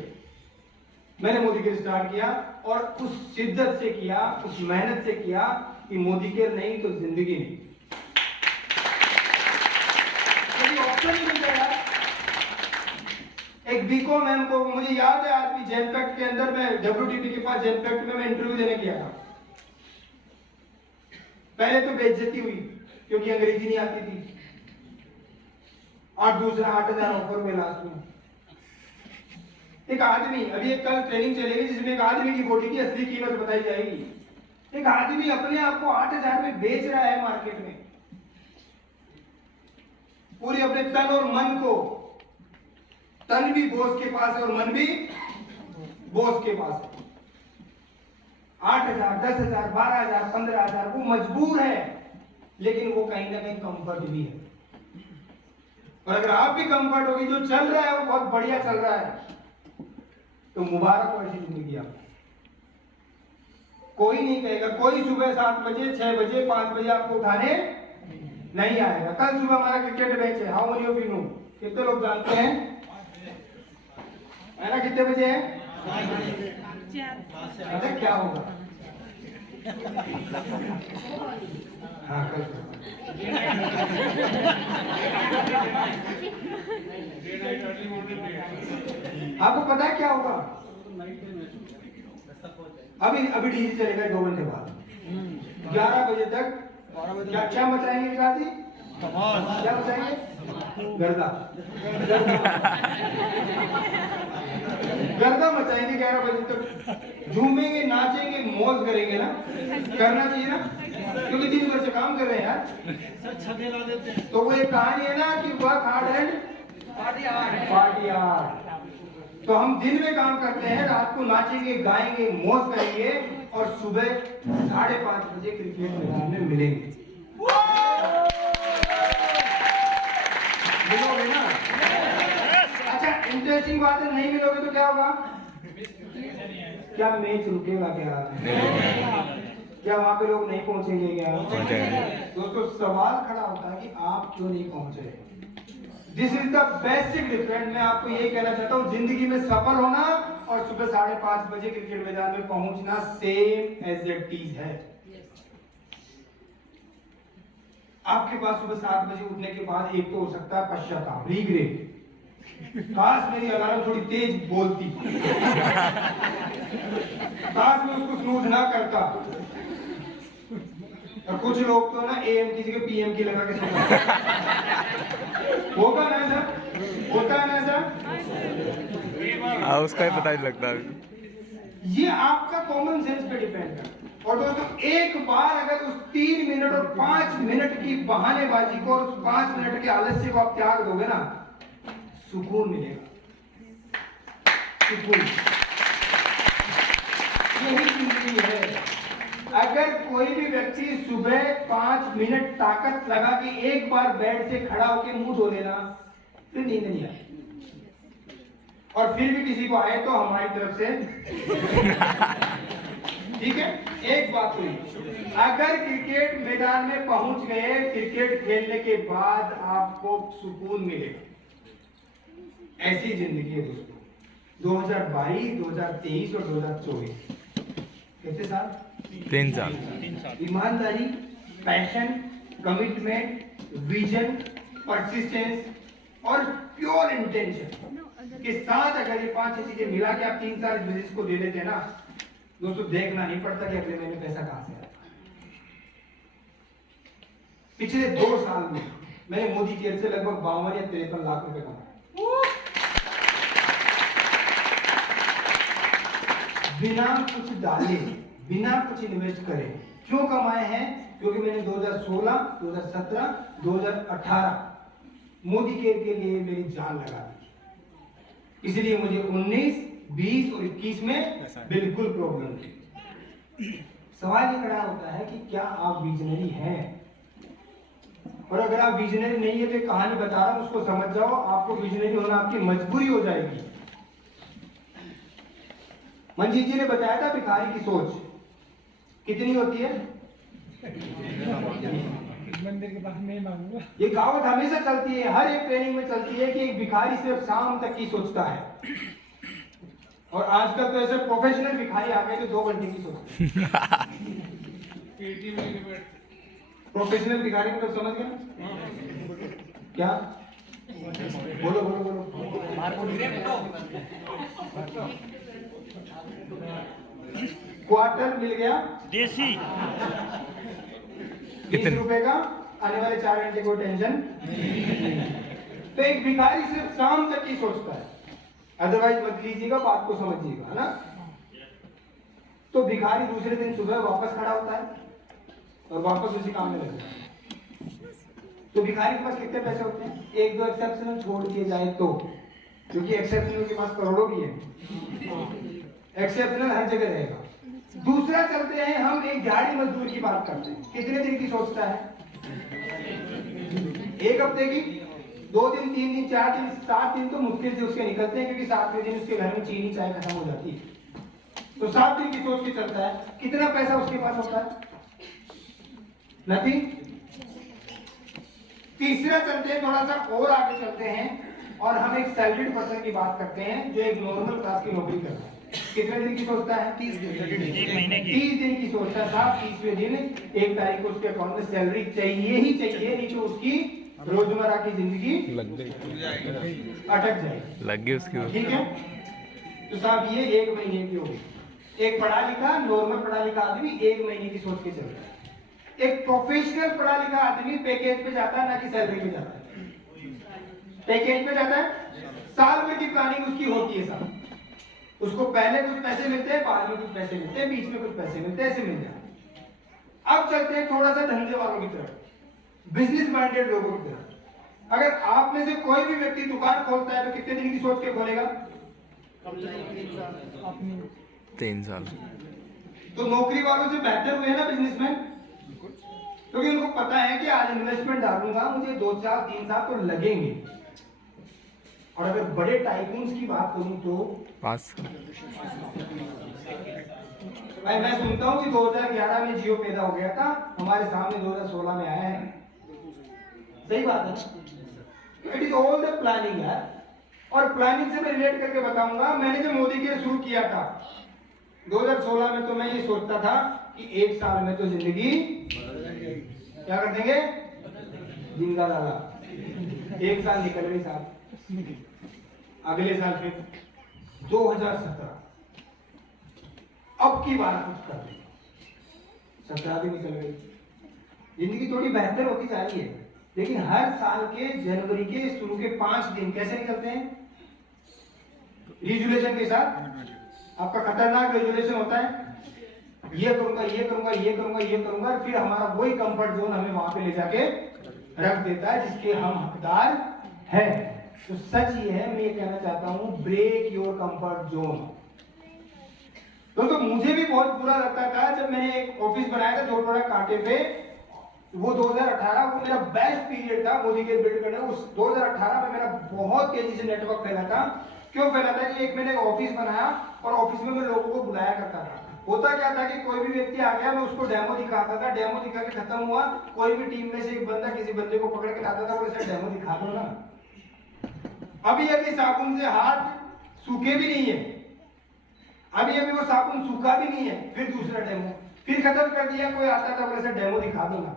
मैंने मोदी के स्टार्ट किया, और उस शिद्दत से किया, उस मेहनत से किया कि मोदी के नहीं तो जिंदगी नहीं। ऑप्शन ही नहीं था। एक बीकॉम मैम को मुझे याद है, आज भी जेनपेक्ट के अंदर में WTP के पास जेनपेक्ट में मैं इंटरव्यू देने गया था। पहले तो बेइज्जती हुई क्योंकि अंग्रेजी नहीं आती थी, और दूसरा 8,000 ऑफर में लास्ट में। एक आदमी, अभी एक कल ट्रेनिंग चलेगी जिसमें एक आदमी की बॉडी की असली कीमत बताई जाएगी। एक आदमी अपने आप को 8,000 में बेच रहा है मार्केट में, पूरे अपने तन और मन को। तन भी बॉस के पास है और मन भी बॉस के पास है। 8,000, 10,000, 12,000, 15,000 वो मजबूर है, लेकिन वो कहीं ना कहीं कंफर्ट भी है। और अगर आप भी कंफर्ट होगी, जो चल रहा है वो बहुत बढ़िया चल रहा है, तो मुबारक हो ऐसी जिंदगी आपको। कोई नहीं कहेगा, कोई सुबह 7 बजे 6 बजे 5 बजे आपको उठाने नहीं आएगा। कल सुबह हमारा क्रिकेट मैच है, how many of you know? कितने लोग जानते हैं? है ना, कितने बजे है? अच्छा क्या होगा? हाँ कल आपको पता है क्या होगा? अभी डीजे चलेगा 2 घंटे बाद 11 बजे तक। क्या मचाएंगे गाती? क्या मचाएंगे? गर्दा गर्दा मचाएंगे 11 बजे तक। झूमेंगे, नाचेंगे, मौज करेंगे ना, करना चाहिए ना, क्योंकि 3 वर्ष से काम कर रहे हैं यार। तो वो एक कहानी है ना कि work hard and party hard. तो हम दिन में काम करते हैं, रात को नाचेंगे, गाएंगे, मौज करेंगे और सुबह 5:30 बजे क्रिकेट मैदान में मिलेंगे। मिलोगे ना? अच्छा इंटरेस्टिंग बात है, नहीं मिलोगे तो क्या होगा? क्या मैच रुकेगा क्या? क्या वहां पे लोग नहीं पहुंचेंगे क्या? दोस्तों सवाल खड़ा होता है कि आप क्यों नहीं पहुंचे। This is the basic difference. मैं आपको ये कहना चाहता हूँ, जिंदगी में सफल होना और सुबह 5:30 बजे क्रिकेट मैदान में पहुंचना सेम एज इट इज है। आपके पास सुबह 7 बजे उठने के बाद एक तो हो सकता है पश्चाताप, रिग्रेट, काश मेरी अलार्म थोड़ी तेज बोलती, काश मैं उसको स्नूज ना करता। और कुछ लोग तो ना एएम की जगह पीएम की लगा के होगा ना सर, होता है ना सर? हाँ उसका ही पता नहीं लगता। ये आपका कॉमन सेंस पे डिपेंड है। और दोस्तों एक बार अगर उस 3 मिनट और 5 मिनट की बहानेबाजी को और उस 5 मिनट के आलस्य को आप त्याग दोगे ना, सुकून मिलेगा, सुकून। यही जिंदगी है। अगर कोई भी व्यक्ति सुबह 5 मिनट ताकत लगा के एक बार बेड से खड़ा होकर मुंह धो लेना, फिर नींद नहीं आए, और फिर भी किसी को आए तो हमारी तरफ से ठीक है। एक बात हुई, अगर क्रिकेट मैदान में पहुंच गए, क्रिकेट खेलने के बाद आपको सुकून मिलेगा। ऐसी जिंदगी है दोस्तों। 2022, 2023 और 2024 कितने साल? 3 साल। ईमानदारी, पैशन, कमिटमेंट, विजन, परसिस्टेंस और प्योर इंटेंशन के साथ अगर ये 5 चीजें मिला के आप 3 साल बिजनेस को दे लेते हैं ना दोस्तों, देखना नहीं पड़ता कि अगले महीने पैसा कहां से आया। पिछले 2 साल में मैंने मोदी केयर से लगभग 52 या 53 लाख रुपए कमाए, बिना कुछ डाले, बिना कुछ इन्वेस्ट करे। क्यों कमाए हैं? क्योंकि मैंने 2016, 2017, 2018 मोदी केयर के लिए मेरी जान लगा दी। इसलिए मुझे 19, 20 और 21 में बिल्कुल प्रॉब्लम थी। सवाल ये खड़ा होता है कि क्या आप विजनरी हैं? और अगर आप विजनरी नहीं है तो कहानी बता रहा हूं, उसको समझ जाओ। आपको विजनरी होना आपकी मजबूरी हो जाएगी। मंजीत जी ने बताया था भिखारी की सोच कितनी होती है। मंदिर के पास नहीं मांगूंगा। ये कहावत हमेशा चलती है, हर एक ट्रेनिंग में चलती है कि एक भिखारी सिर्फ शाम तक की सोचता है। और आजकल तो ऐसे प्रोफेशनल भिखारी आ गए जो 2 घंटे की सोचते हैं। प्रोफेशनल भिखारी मतलब समझ गए ना क्या? बोलो बोलो बोलो। क्वार्टर मिल गया देसी 20 रुपए का, आने वाले 4 घंटे को टेंशन। तो एक भिखारी सिर्फ शाम तक ही सोचता है, अदरवाइज मत लीजिएगा, बात को समझिएगा, है ना। तो भिखारी दूसरे दिन सुबह वापस खड़ा होता है और वापस उसी काम में लगता है। तो भिखारी के पास कितने पैसे होते हैं? 1-2 एक्सेप्शनल छोड़ दिए जाए तो, क्योंकि एक्सेप्शनल के पास करोड़ों भी है, एक्सेप्शनल हर जगह रहेगा। दूसरा चलते हैं, हम एक दिहाड़ी मजदूर की बात करते हैं। कितने दिन की सोचता है? 1 हफ्ते की, 2 दिन 3 दिन 4 दिन 7 दिन तो मुश्किल से उसके निकलते हैं, क्योंकि 7वें दिन उसके घर में चीनी चाय खत्म हो जाती है। तो 7 दिन की सोच के चलता है, कितना पैसा उसके पास होता है? नथिंग। तीसरा चलते हैं, थोड़ा सा और आगे चलते हैं और हम एक सैलरीड पर्सन की बात करते हैं जो एक नॉर्मल क्लास की नौकरी करता है। कितने दिन की सोचता है? 30 दिन। 30 दिन की सोचता था। 30वें दिन 1 तारीख को उसके अकाउंट में सैलरी चाहिए ही चाहिए, नहीं तो उसकी रोजमर्रा की जिंदगी लग गई, अटक जाएगी, लग गई उसकी। ठीक है। तो साहब ये 1 महीने की होगी। एक पढ़ा लिखा नॉर्मल पढ़ा लिखा आदमी 1 महीने की सोच के चल रहा है। एक प्रोफेशनल पढ़ा लिखा आदमी पैकेज पे जाता है, ना कि सैलरी पे जाता है। पैकेज पे जाता है, साल भर की प्लानिंग उसकी होती है साहब। उसको पहले कुछ पैसे मिलते हैं, बाद में कुछ पैसे मिलते हैं, बीच में कुछ पैसे मिलते हैं, ऐसे मिल जाए। अब चलते हैं थोड़ा सा धंधे वालों की तरफ, बिजनेस माइंडेड लोगों की तरफ। अगर आप में से कोई भी व्यक्ति दुकान खोलता है तो कितने दिन की सोच के खोलेगा? 3 साल। तो नौकरी वालों से बेहतर हुए ना बिजनेसमैन, क्योंकि उनको पता है कि आज इन्वेस्टमेंट डालूंगा, मुझे 2 साल 3 साल तो लगेंगे। और अगर बड़े टाइकून्स की बात करूं तो 5। भाई मैं सुनता हूं कि 2011 में जियो पैदा हो गया था, हमारे सामने 2016 में आया है। सही बात है, it is all the planning है। और प्लानिंग से मैं रिलेट करके बताऊंगा, मैंने जब मोदी के शुरू किया था 2016 में, तो मैं ये सोचता था कि 1 साल में तो जिंदगी क्या कर देंगे, जिंदा डाला। 1 साल निकल गई साहब, अगले साल फिर 2017, अब की बात कुछ कर रही, 17 भी निकल गई। जिंदगी थोड़ी बेहतर होती जा रही है, लेकिन हर साल के जनवरी के शुरू के 5 दिन कैसे निकलते हैं? रिजोल्यूशन के साथ। आपका खतरनाक रिजोल्यूशन होता है, ये करूंगा ये करूंगा ये करूंगा ये करूंगा, फिर हमारा वही कंफर्ट जोन हमें वहां पे ले जाके रख देता है जिसके हम हकदार हैं। तो सच ये है, मैं ये कहना चाहता हूं, ब्रेक योर कंफर्ट जोन। तो मुझे भी बहुत बुरा लगता था जब मैंने एक ऑफिस बनाया था जोटवाड़ा कांटे पे। वो 2018 वो मेरा बेस्ट पीरियड था मोदी के बिल्ड करने। उस 2018 में मेरा बहुत तेजी से नेटवर्क फैला था। क्यों फैला था कि एक मैंने ऑफिस बनाया और ऑफिस में मैं लोगों को बुलाया करता था। होता क्या था कि कोई भी व्यक्ति आ गया, मैं उसको डेमो दिखाता था, डेमो दिखा के खत्म हुआ। कोई भी टीम में से एक बंदा किसी बंदे को पकड़ के लाता था, बोले सर डेमो दिखा दो ना। अभी अभी साबुन से हाथ सूखे भी नहीं है, अभी अभी वो साबुन सूखा भी नहीं है, फिर दूसरा डेमो, फिर खत्म कर दिया। कोई आता था, बोले सर डेमो दिखा दो ना।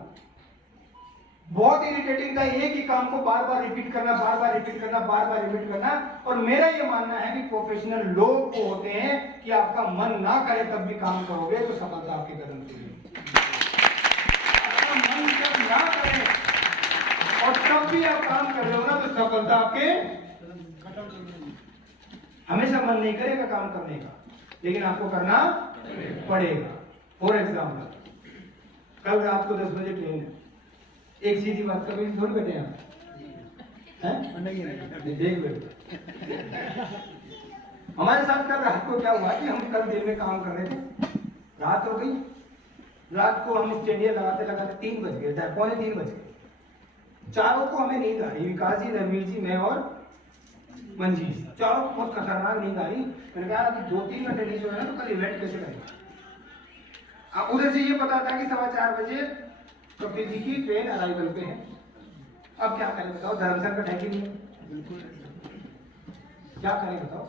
बहुत इरिटेटिंग था, एक ही काम को बार बार रिपीट करना, बार बार रिपीट करना, बार बार रिपीट करना। और मेरा ये मानना है कि प्रोफेशनल लोग वो होते हैं कि आपका मन ना करे तब भी काम करोगे तो सफलता आपके कदम से आपका मन जब ना करे और तब भी आप काम कर रहे हो ना, तो सफलता आपके हमेशा मन नहीं करेगा काम करने का, लेकिन आपको करना पड़ेगा। फॉर एग्जाम्पल, कल रात को 10 बजे ट्रेन है। एक सीधी बात, कभी थोड़ी बैठे हैं देख बैठे। हमारे साथ कल रात को क्या हुआ कि हम कल दिन में काम कर रहे थे, रात हो गई। रात को हम स्टैंडिया लगाते लगाते 3 बज गए, 2:45 बज गए। चारों को हमें नींद आ रही, विकास जी, रणवीर जी, मैं और मंजी, चारों को बहुत खतरनाक नींद आ रही। मैंने कहा कि 2-3 घंटे नहीं सोया ना तो कल इवेंट कैसे करेंगे। अब उधर से ये पता था कि 4:15 बजे कपिल जी की ट्रेन अराइवल पे है। अब क्या करें बताओ, धर्मसर का टाइम नहीं है, क्या करें बताओ।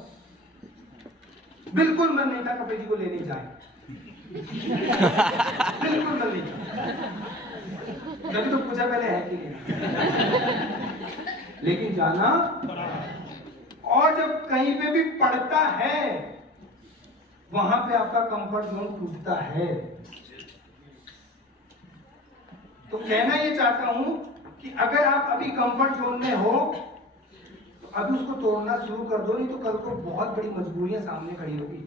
बिल्कुल मन नहीं था कपिल जी को लेने जाए, बिल्कुल मन नहीं था। जब तो पूछा पहले है कि नहीं, लेकिन जाना। और जब कहीं पे भी पड़ता है वहां पे आपका कंफर्ट जोन टूटता है। तो कहना ये चाहता हूं कि अगर आप अभी कंफर्ट जोन में हो तो अभी उसको तोड़ना शुरू कर दो, नहीं तो कल को बहुत बड़ी मजबूरियां सामने खड़ी होगी।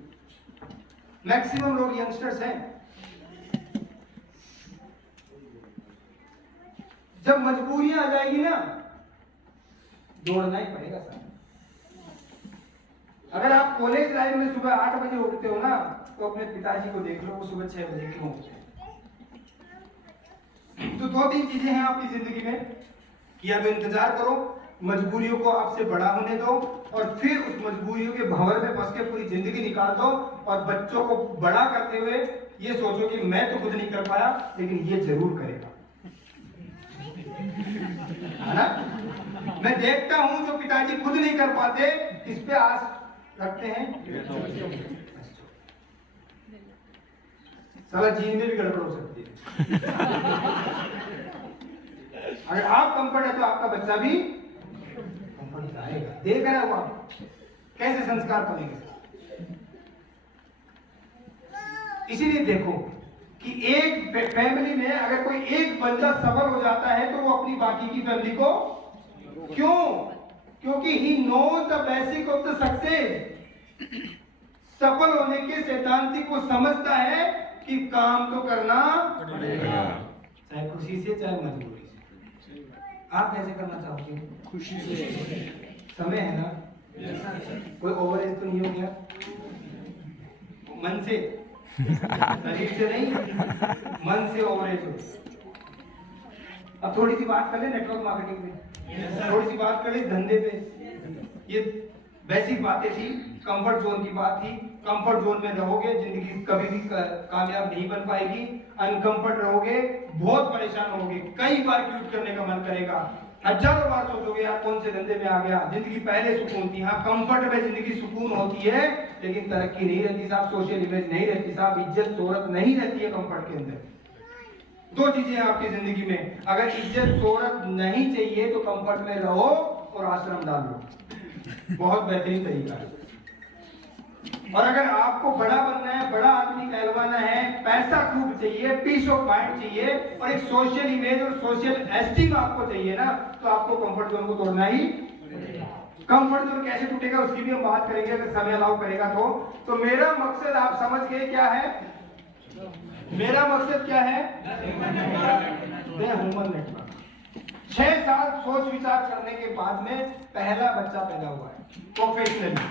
मैक्सिमम लोग यंगस्टर्स हैं, जब मजबूरियां आ जाएगी ना दौड़ना ही पड़ेगा सर। अगर आप कॉलेज लाइफ में सुबह 8 बजे उठते हो ना, तो अपने पिताजी को देख लो, वो सुबह 6 बजे क्यों उठते हैं। तो 2-3 चीजें हैं आपकी जिंदगी में कि अब इंतजार करो, मजबूरियों को आपसे बड़ा होने दो और फिर उस मजबूरियों के भंवर में फंस के पूरी जिंदगी निकाल दो और बच्चों को बड़ा करते हुए ये सोचो कि मैं तो खुद नहीं कर पाया लेकिन ये जरूर करेगा, है ना। मैं देखता हूं जो पिताजी खुद नहीं कर पाते इस पे आस रखते हैं, साला जीन में भी गड़बड़ हो सकती है। अगर आप कंफर्ट है तो आपका बच्चा भी कंफर्ट आएगा। देख रहे हो आप कैसे संस्कार बनेंगे। इसीलिए देखो कि एक फैमिली में अगर कोई एक बंदा सफल हो जाता है तो वो अपनी बाकी की फैमिली को क्यों? क्योंकि he knows the basic of the success. सफल होने के सिद्धांतिक को समझता है कि काम तो करना पड़ेगा, चाहे खुशी से चाहे मजबूरी से। आप कैसे करना चाहते हो? खुशी से। समय है ना, कोई ओवरेज तो नहीं हो गया? मन से, शरीर से नहीं, मन से ओवरेज हो। अब थोड़ी सी बात कर ले नेटवर्क मार्केटिंग पे, थोड़ी सी बात कर ले धंधे पे। ये बेसिक बातें थी, कंफर्ट जोन की बात थी। कंफर्ट जोन में रहोगे जिंदगी कभी भी कामयाब नहीं बन पाएगी। अनकंफर्ट रहोगे बहुत परेशान होगे, कई बार क्विट करने का मन करेगा, हजारों बार सोचोगे यार कौन से धंधे में आ गया। जिंदगी पहले सुकून थी, हाँ कंफर्ट में जिंदगी सुकून होती है लेकिन तरक्की नहीं रहती साहब, सोशल इमेज नहीं रहती साहब, इज्जत शोहरत नहीं रहती है कंफर्ट के अंदर। दो चीजें आपकी जिंदगी में, अगर इज्जत शोहरत नहीं चाहिए तो कंफर्ट में रहो और आश्रम डाल लो, बहुत बेहतरीन तरीका है। और अगर आपको बड़ा बनना है, बड़ा आदमी कहलवाना है, पैसा खूब चाहिए, पीस ऑफ माइंड चाहिए और एक सोशल इमेज और सोशल एस्टीम आपको चाहिए ना, तो आपको कंफर्ट जोन को तोड़ना ही। कंफर्ट जोन कैसे टूटेगा उसकी भी हम बात करेंगे अगर समय अलाउ करेगा तो मेरा मकसद आप समझ गए क्या है? मेरा मकसद क्या है? The human network. 6 साल सोच विचार करने के बाद में पहला बच्चा पैदा हुआ है प्रोफेशनली।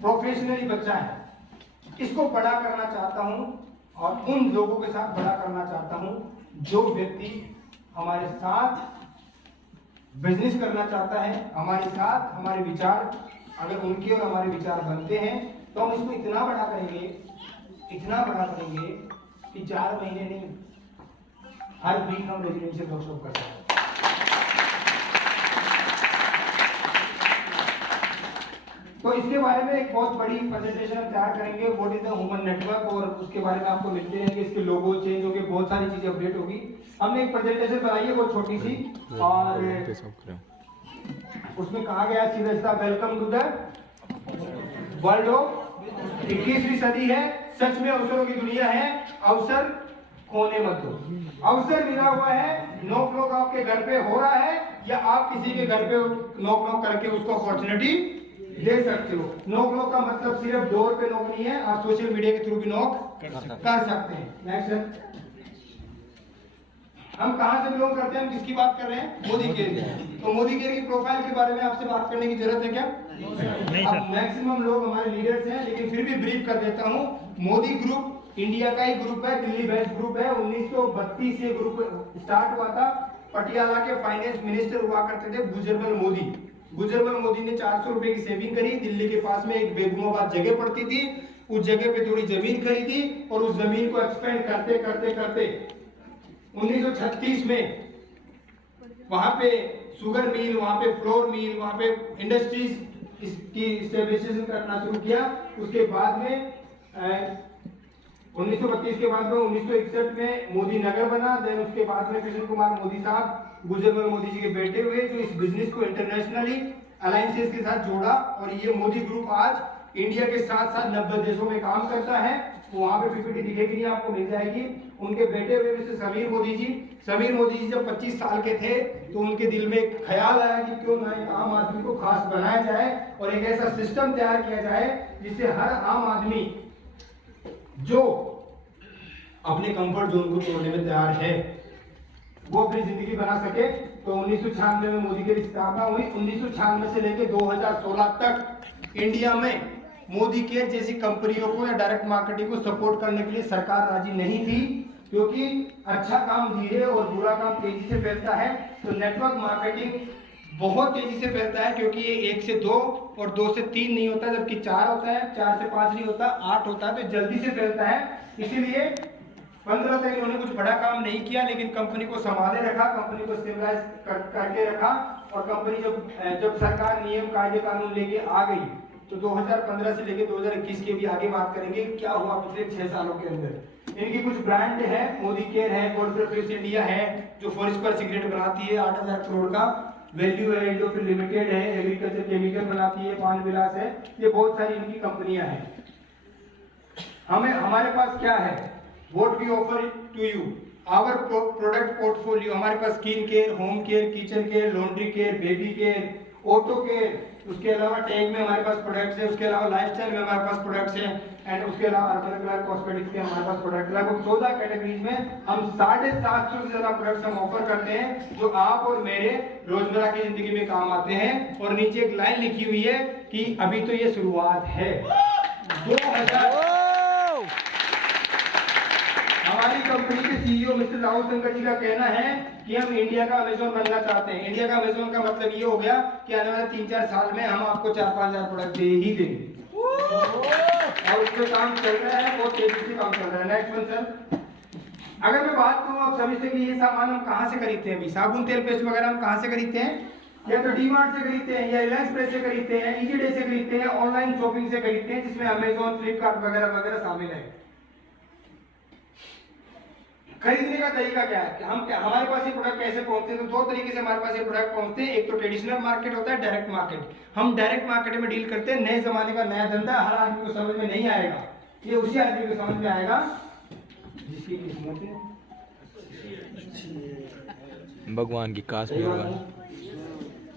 प्रोफेशनली बच्चा है, इसको बड़ा करना चाहता हूं और उन लोगों के साथ बड़ा करना चाहता हूं जो व्यक्ति हमारे साथ बिजनेस करना चाहता है, हमारे साथ हमारे विचार अगर उनके और हमारे विचार बनते हैं तो हम इसको इतना बड़ा करेंगे कि 4 महीने नहीं, हर वीक हम रेजिडेंशियल वर्कशॉप करते हैं। तो इसके बारे में एक बहुत बड़ी प्रेजेंटेशन हम तैयार करेंगे, what is the human network, और उसके बारे में आपको मिलते रहेंगे। इसके लोगो चेंज होंगे, बहुत सारी चीजें अपडेट होगी। हमने एक प्रेजेंटेशन बनाई है बहुत छोटी सी और उसमें कहा गया सीधा सीधा welcome to the world of 21वीं सदी है, सच में अवसरों की दुनिया है, अवसर खोने मत दो। अवसर मिला हुआ है, नॉक नॉक आपके घर पे हो रहा है या आप किसी के घर पे नॉक नॉक करके उसको अपॉर्चुनिटी दे सकते हो। नॉक नॉक का मतलब सिर्फ डोर पे नॉक नहीं है, आप सोशल मीडिया के थ्रू भी नॉक कर सकते हैं। नेक्स्ट, हम कहां से बिलोंग करते हैं, हम किसकी बात कर रहे हैं? मोदी केयर। तो मोदी केयर की प्रोफाइल के बारे में आपसे बात करने की जरूरत है क्या? नहीं सर। मैक्सिमम लोग हमारे लीडर्स हैं लेकिन फिर भी ब्रीफ कर देता हूं। मोदी ग्रुप इंडिया का ही ग्रुप है, दिल्ली बेस्ड ग्रुप है। 1932 से ग्रुप स्टार्ट हुआ था। पटियाला के फाइनेंस मिनिस्टर हुआ करते थे गुजरमल मोदी। गुजरमल मोदी ने 400 रुपए की सेविंग करी, दिल्ली के पास में एक बेगुमाबाद जगह पड़ती थी, उस जगह पे थोड़ी जमीन खरीदी और उस जमीन को एक्सपेंड करते करते करते 1936 में वहां पे शुगर मिल, वहां पे फ्लोर मिल, वहां पे इंडस्ट्रीज की एस्टेब्लिशमेंट करना शुरू किया। उसके बाद में 1932 के बाद में 1961 में मोदी नगर बना। देन उसके बाद में कृष्ण कुमार मोदी साहब गुजरमल मोदी जी के बेटे हुए जो इस बिजनेस को इंटरनेशनली अलायंसेस के साथ जोड़ा और ये मोदी ग्रुप आज इंडिया के साथ साथ 90 देशों में काम करता है। वहां पे पीपीटी दिखेगी नहीं, आपको मिल जाएगी। उनके बेटे हुए मिस्टर समीर मोदी जी। समीर मोदी जी जब 25 साल के थे तो उनके दिल में एक ख्याल आया कि क्यों ना एक आम आदमी को खास बनाया जाए और एक ऐसा सिस्टम तैयार किया जाए जिससे हर आम आदमी जो अपने कंफर्ट जोन को तोड़ने में तैयार है वो अपनी जिंदगी बना सके। तो 1996 में मोदी की स्थापना हुई। 1996 से लेकर 2016 तक इंडिया में मोदी केयर जैसी कंपनियों को या डायरेक्ट मार्केटिंग को सपोर्ट करने के लिए सरकार राजी नहीं थी। क्योंकि अच्छा काम धीरे और बुरा काम तेजी से फैलता है। तो नेटवर्क मार्केटिंग बहुत तेजी से फैलता है, क्योंकि ये 1 से 2 और 2 से 3 नहीं होता, जबकि 4 होता है, 4 से 5 नहीं होता, 8 होता है, तो जल्दी से फैलता है। इसीलिए 15 तक इन्होंने कुछ बड़ा काम नहीं किया, लेकिन कंपनी को संभाले रखा, कंपनी को स्टेबलाइज करके रखा। और कंपनी जब सरकार नियम कायदे कानून लेके आ गई, तो 2015 से लेके 2021 के भी आगे बात करेंगे क्या हुआ पिछले 6 सालों के अंदर। इनकी कुछ ब्रांड है, मोदी केयर है, गोल्ड इंडिया है, जो फॉरेस्ट पर सिगरेट बनाती है, 8000 करोड़ का वैल्यू है, इंडोफिल लिमिटेड है, एग्रीकल्चर केमिकल बनाती है, पान विलास है, ये बहुत सारी इनकी कंपनियां हैं। हमारे पास क्या है, what we offer to you, our product portfolio. हमारे पास skin care, home care, kitchen care, laundry care, baby care, auto care, उसके अलावा टैग में हमारे पास प्रोडक्ट्स है, उसके अलावा लाइफस्टाइल में हमारे पास प्रोडक्ट्स हैं, एंड उसके अलावा अर्बन कलर कॉस्मेटिक्स के हमारे पास प्रोडक्ट लगभग 14 कैटेगरीज में हम 750 से ज्यादा प्रोडक्ट्स हम ऑफर करते हैं, जो आप और मेरे रोजमर्रा की जिंदगी में काम आते हैं। और नीचे एक लाइन लिखी हुई है कि अभी तो ये शुरुआत है। 2000 हमारी कंपनी के सीईओ मिस्टर राहुल शंकर जी का कहना है कि हम इंडिया का अमेज़न बनना चाहते हैं। इंडिया का अमेज़न का मतलब ये हो गया कि आने वाले 3-4 साल में हम आपको 4-5 हजार प्रोडक्ट दे ही देंगे, और उस पर काम चल रहा है, बहुत तेजी से काम चल रहा है। नेक्स्ट वन सर, अगर मैं बात करूं आप सभी से कि ये सामान हम कहां से खरीदते हैं, अभी साबुन तेल पेस्ट वगैरह हम कहां से खरीदते हैं, या तो डीमार्ट से खरीदते हैं, या रिलायंस फ्रेश से खरीदते हैं, इजी डे से खरीदते हैं, ऑनलाइन शॉपिंग से खरीदते हैं, जिसमें अमेज़न, फ्लिपकार्ट वगैरह वगैरह शामिल है। खरीदने का तरीका क्या है, हमारे पास ये प्रोडक्ट कैसे पहुंचते हैं, तो 2 तरीके से हमारे पास ये प्रोडक्ट पहुंचते हैं। एक तो ट्रेडिशनल मार्केट होता है, डायरेक्ट मार्केट। हम डायरेक्ट मार्केट में डील करते हैं, नए जमाने का नया धंधा, हर आदमी को समझ में नहीं आएगा, ये उसी आदमी को समझ में आएगा जिसकी किस्मत है भगवान की काश में होगा।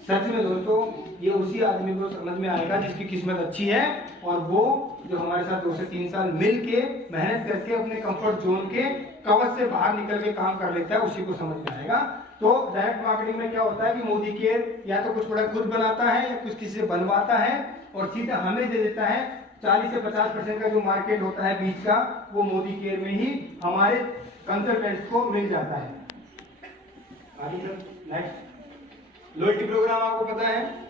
सच में दोस्तों, ये उसी आदमी को समझ में आएगा जिसकी किस्मत अच्छी है, और वो जो हमारे साथ 2 से 3 साल मिल के मेहनत करके अपने कंफर्ट जोन के कवच से बाहर निकल के काम कर लेता है, उसी को समझ में आएगा। तो डायरेक्ट मार्केटिंग में क्या होता है कि मोदी केयर या तो कुछ प्रोडक्ट खुद बनाता है, या कुछ किसी से बनवाता है और सीधा हमें दे देता है। 40 से 50% का जो मार्केट होता है बीच का, वो मोदी केयर में ही हमारे कंसल्टेंट्स को मिल जाता है। नेक्स्ट, लॉयल्टी प्रोग्राम आपको पता है,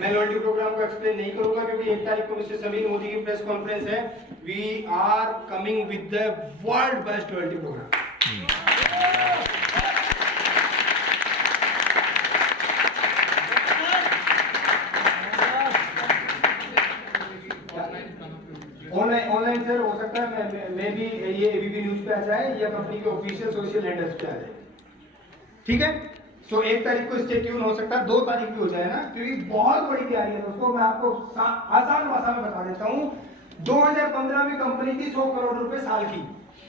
मैं लॉयल्टी प्रोग्राम को एक्सप्लेन नहीं करूंगा, क्योंकि 1 तारीख को मिस्टर समीर मोदी की प्रेस कॉन्फ्रेंस है। We are coming with the world best loyalty program. Online sir हो सकता है, मैं भी ये एबीपी न्यूज पे आ जाए या कंपनी के ऑफिशियल सोशल हैंडल्स पे आ जाए, ठीक है। सो 1 तारीख को स्टे ट्यून हो सकता है, 2 तारीख भी हो जाए ना, क्योंकि बहुत बड़ी तैयारी है दोस्तों। मैं आपको आसान भाषा में बता देता हूँ। 2015 में कंपनी थी 100 करोड़ रुपए साल की।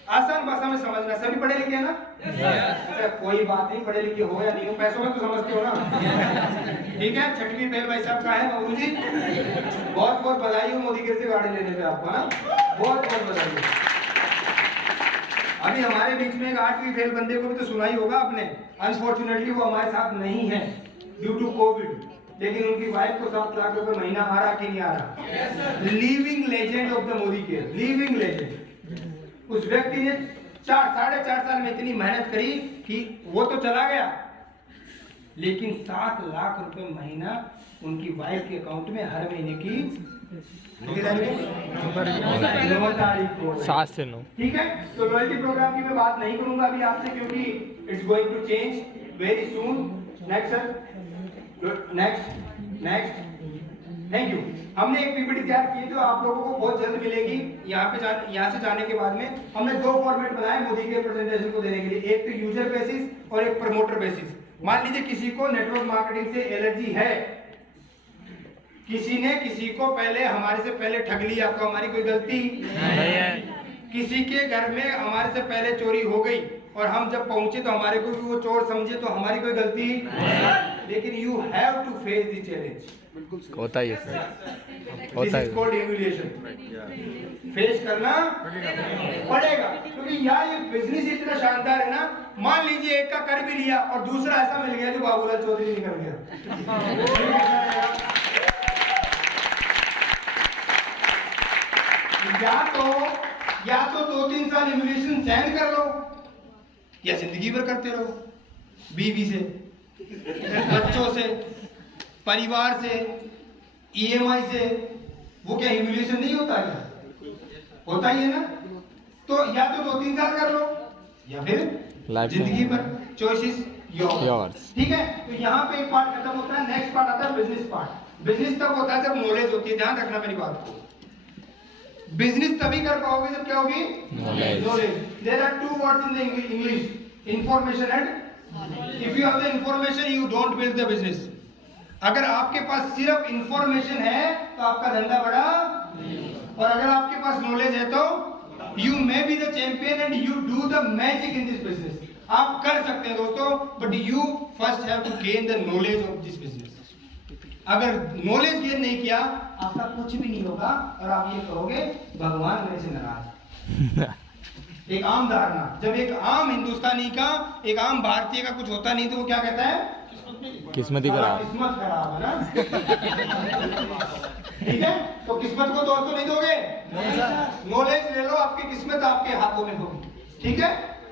आसान भाषा में समझना, सभी पढ़े लिखे हैं ना? अच्छा, कोई बात नहीं, पढ़े लिखे हो या नहीं हो, पैसों में तो समझते हो ना। ठीक है, 6वीं फेल भाई साहब का है बाबू जी, बहुत बहुत बधाई हो मोदी केयर से गाड़ी लेने पे आपको ना, बहुत बहुत बधाई हो। अभी हमारे बीच में एक 8वीं फेल बंदे को भी तो सुना ही होगा आपने। अनफॉर्चुनेटली वो हमारे साथ नहीं है ड्यू टू कोविड, लेकिन उनकी वाइफ को 7 लाख रुपए महीना आ रहा कि नहीं आ रहा? Living legend of the Modi care, living legend. उस व्यक्ति ने 4-4.5 साल में इतनी मेहनत करी कि वो तो चला गया, लेकिन 7 लाख रुपए महीना उनकी वाइफ के अकाउंट में हर महीने की 9 तारीख को 7 से 9। ठीक है। तो लॉयल्टी प्रोग्राम की मैं बात नहीं करूंगा अभी आपसे, क्योंकि it's going to change very soon. Next sir, next thank you. हमने एक पीपीटी तैयार की जो आप लोगों को बहुत जल्द मिलेगी। यहाँ से जाने के बाद में हमने 2 फॉर्मेट बनाए मोदी के प्रेजेंटेशन को देने के लिए, एक तो यूजर बेसिस और एक प्रमोटर बेसिस। मान लीजिए किसी को नेटवर्क मार्केटिंग से एलर्जी है, किसी ने किसी को पहले हमारे से पहले ठग लिया, तो हमारी कोई गलती नहीं है। किसी के घर में हमारे से पहले चोरी हो गई और हम जब पहुंचे तो हमारे को भी वो चोर समझे, तो हमारी कोई गलती नहीं। लेकिन you have to face the challenge. होता ही है सर, होता है। फेस करना पड़ेगा, क्योंकि यार ये बिजनेस इतना शानदार है ना। मान लीजिए एक का कर भी लिया और दूसरा ऐसा मिल गया जो बाबूलाल चौधरी निकल गया। या तो 2-3 साल इम्यूलेशन सहन कर लो, या जिंदगी भर करते रहो, बीवी से, बच्चों से, परिवार से, ईएमआई से, वो क्या ह्यूमिलिएशन नहीं होता क्या? होता ही है ना। तो या तो 2-3 साल कर लो या फिर जिंदगी भर, चॉइस इज योर्स। ठीक है, तो यहाँ पे एक पार्ट खत्म होता है, नेक्स्ट पार्ट आता है बिजनेस पार्ट। बिजनेस तब होता है जब नॉलेज होती है, ध्यान रखना मेरी बात को। बिजनेस तभी कर पाओगे जब क्या होगी? Knowledge. There are 2 words in the English, information and, if you have the information you don't build the business. अगर आपके पास सिर्फ इंफॉर्मेशन है तो आपका धंधा बड़ा, और अगर आपके पास नॉलेज है तो you may be the champion and you do the magic in this business. आप कर सकते हैं दोस्तों, but you first have to gain the knowledge of this business. अगर नॉलेज गेन नहीं किया आपका कुछ भी नहीं होगा, और आप ये कहोगे भगवान मेरे से नाराज। एक आम धारणा, जब एक आम हिंदुस्तानी का, एक आम भारतीय का कुछ होता नहीं तो वो क्या कहता है? किस्मत ही खराब। किस्मत खराब है ना। ठीक है, तो किस्मत को दोस्तों नहीं दोगे, नॉलेज ले लो, आपकी किस्मत आपके हाथों में होगी। ठीक है,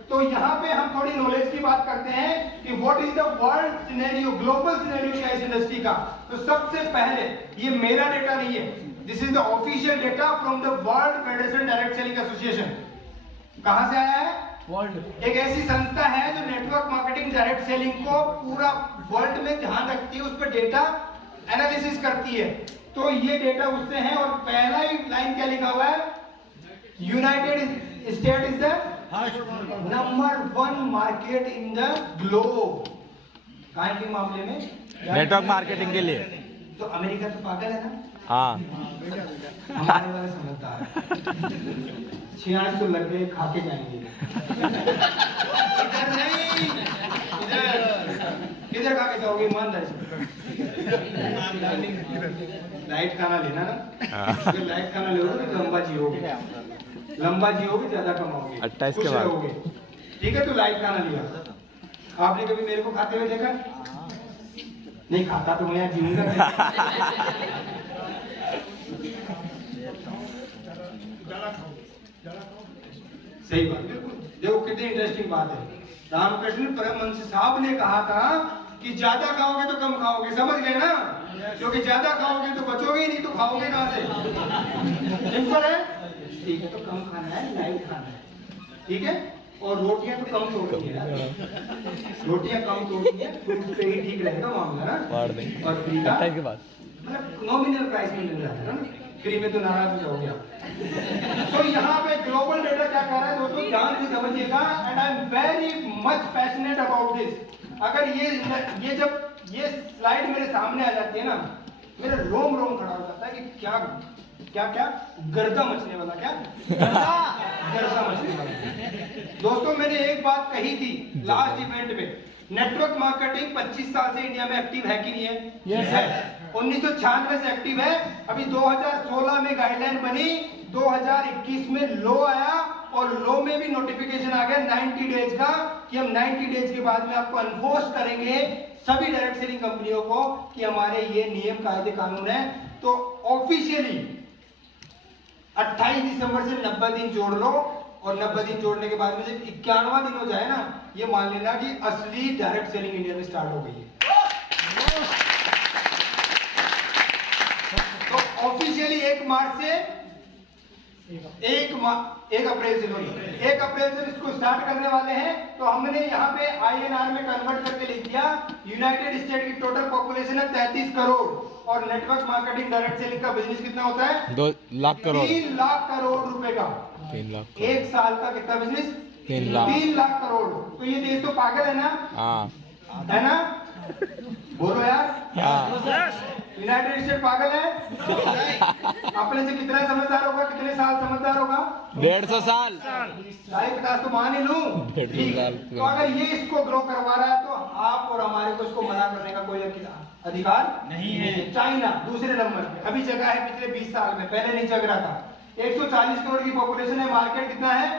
तो यहाँ पे हम थोड़ी नॉलेज की बात करते हैं कि what is the world scenario, global scenario क्या इस इंडस्ट्री का। तो सबसे पहले, ये मेरा डेटा नहीं है, this is the official data from the world federation direct selling association. कहां से आया है? वर्ल्ड। एक ऐसी संस्था है जो नेटवर्क मार्केटिंग डायरेक्ट सेलिंग को पूरा वर्ल्ड में ध्यान रखती है, उस पर डेटा एनालिसिस करती है। तो ये डेटा उससे है, और पहला ही लाइन क्या लिखा हुआ है? United state is the number 1 market in the globe. काय के मामले में? नेटवर्क मार्केटिंग के लिए। तो अमेरिका तो पागल है ना। हाँ, हमारे वाले समझदार। 6-8 तो लग गए, खा के जाएंगे। इधर नहीं, इधर खा के जाओगे ईमानदारी से। लाइट खाना लेना ना, अगर लाइट खाना लोगे तो लंबा जियोगे, लंबा जियोगे, ज्यादा कमाओगे, 28 के खुश बाद। रहोगे। ठीक है, तो लाइट खाना लिया। आपने कभी मेरे को खाते हुए देखा? नहीं खाता तो मैं यहाँ जीऊंगा। सही बात, बिल्कुल। देखो कितनी इंटरेस्टिंग बात है। रामकृष्ण परमहंस साहब ने कहा था कि ज्यादा खाओगे तो कम खाओगे, समझ गए ना? क्योंकि ज्यादा खाओगे तो बचोगे ही नहीं, तो खाओगे कहां से? सिंपल है। ठीक है, तो कम खाना है, लाइट खाना है। ठीक है, और रोटियां तो कम तोड़नी है, रोटियां कम तोड़नी है, तो उससे ही ठीक रहेगा मामला ना। फाड़ देंगे। और फ्री का के बाद मतलब नॉमिनल प्राइस में मिल जाता है ना, फ्री में तो नाराज हो जाओगे आप। तो यहाँ पे ग्लोबल डेटा क्या कह रहा है दोस्तों, ध्यान से समझिएगा, and I am very much passionate about this. अगर ये जब ये स्लाइड मेरे सामने आ जाती है ना, मेरा रोम खड़ा हो जाता है कि क्या क्या क्या गर्दा मचने वाला, क्या गर्दा मचने वाला। दोस्तों मैंने एक बात कही थी लास्ट इवेंट में, नेटवर्क मार्केटिंग 25 साल से इंडिया में एक्टिव है कि नहीं है? Yes, है। 1996 से एक्टिव है। अभी 2016 में गाइडलाइन बनी, 2021 में लॉ आया, और लॉ में भी नोटिफिकेशन आ गया 90 डेज का, कि हम 90 डेज के बाद में आपको अनफोर्स करेंगे सभी डायरेक्ट सेलिंग कंपनियों को कि हमारे ये नियम कायदे कानून है। तो ऑफिशियली 28 दिसंबर से 90 दिन जोड़ लो, और 90 दिन जोड़ने के बाद में जब 51वां दिन हो जाए ना, ये मान लेना कि असली डायरेक्ट सेलिंग इंडिया में स्टार्ट हो गई है। तो ऑफिशियली 1 मार्च से 1 अप्रैल से 1 अप्रैल से इसको स्टार्ट करने वाले हैं। तो हमने यहाँ पे INR में कन्वर्ट करके लिख दिया, यूनाइटेड स्टेट की टोटल पॉपुलेशन है 33 करोड़, और नेटवर्क मार्केटिंग डायरेक्ट सेलिंग का बिजनेस कितना होता है? 2 लाख करोड़। 3 लाख करोड़ रुपए का। 3 लाख। एक साल का कितना बिजनेस? 3 लाख। 3 लाख करोड़। तो ये देश तो पागल है ना, हाँ, है ना? बोलो यार, हाँ। यूनाइटेड स्टेट पागल है? अपने से कितना समझदार होगा, कितने साल समझदार होगा? 150 साल। 50 तो मान ही लूं। 150 साल। तो अगर ये इसको ग्रो करवा रहा है तो आप और हमारे को इसको मना करने का कोई अधिकार नहीं है। चाइना दूसरे नंबर पे अभी जगह है पिछले 20 साल में, पहले नहीं जग रहा था। 140 करोड़ की पॉपुलेशन है, मार्केट कितना है?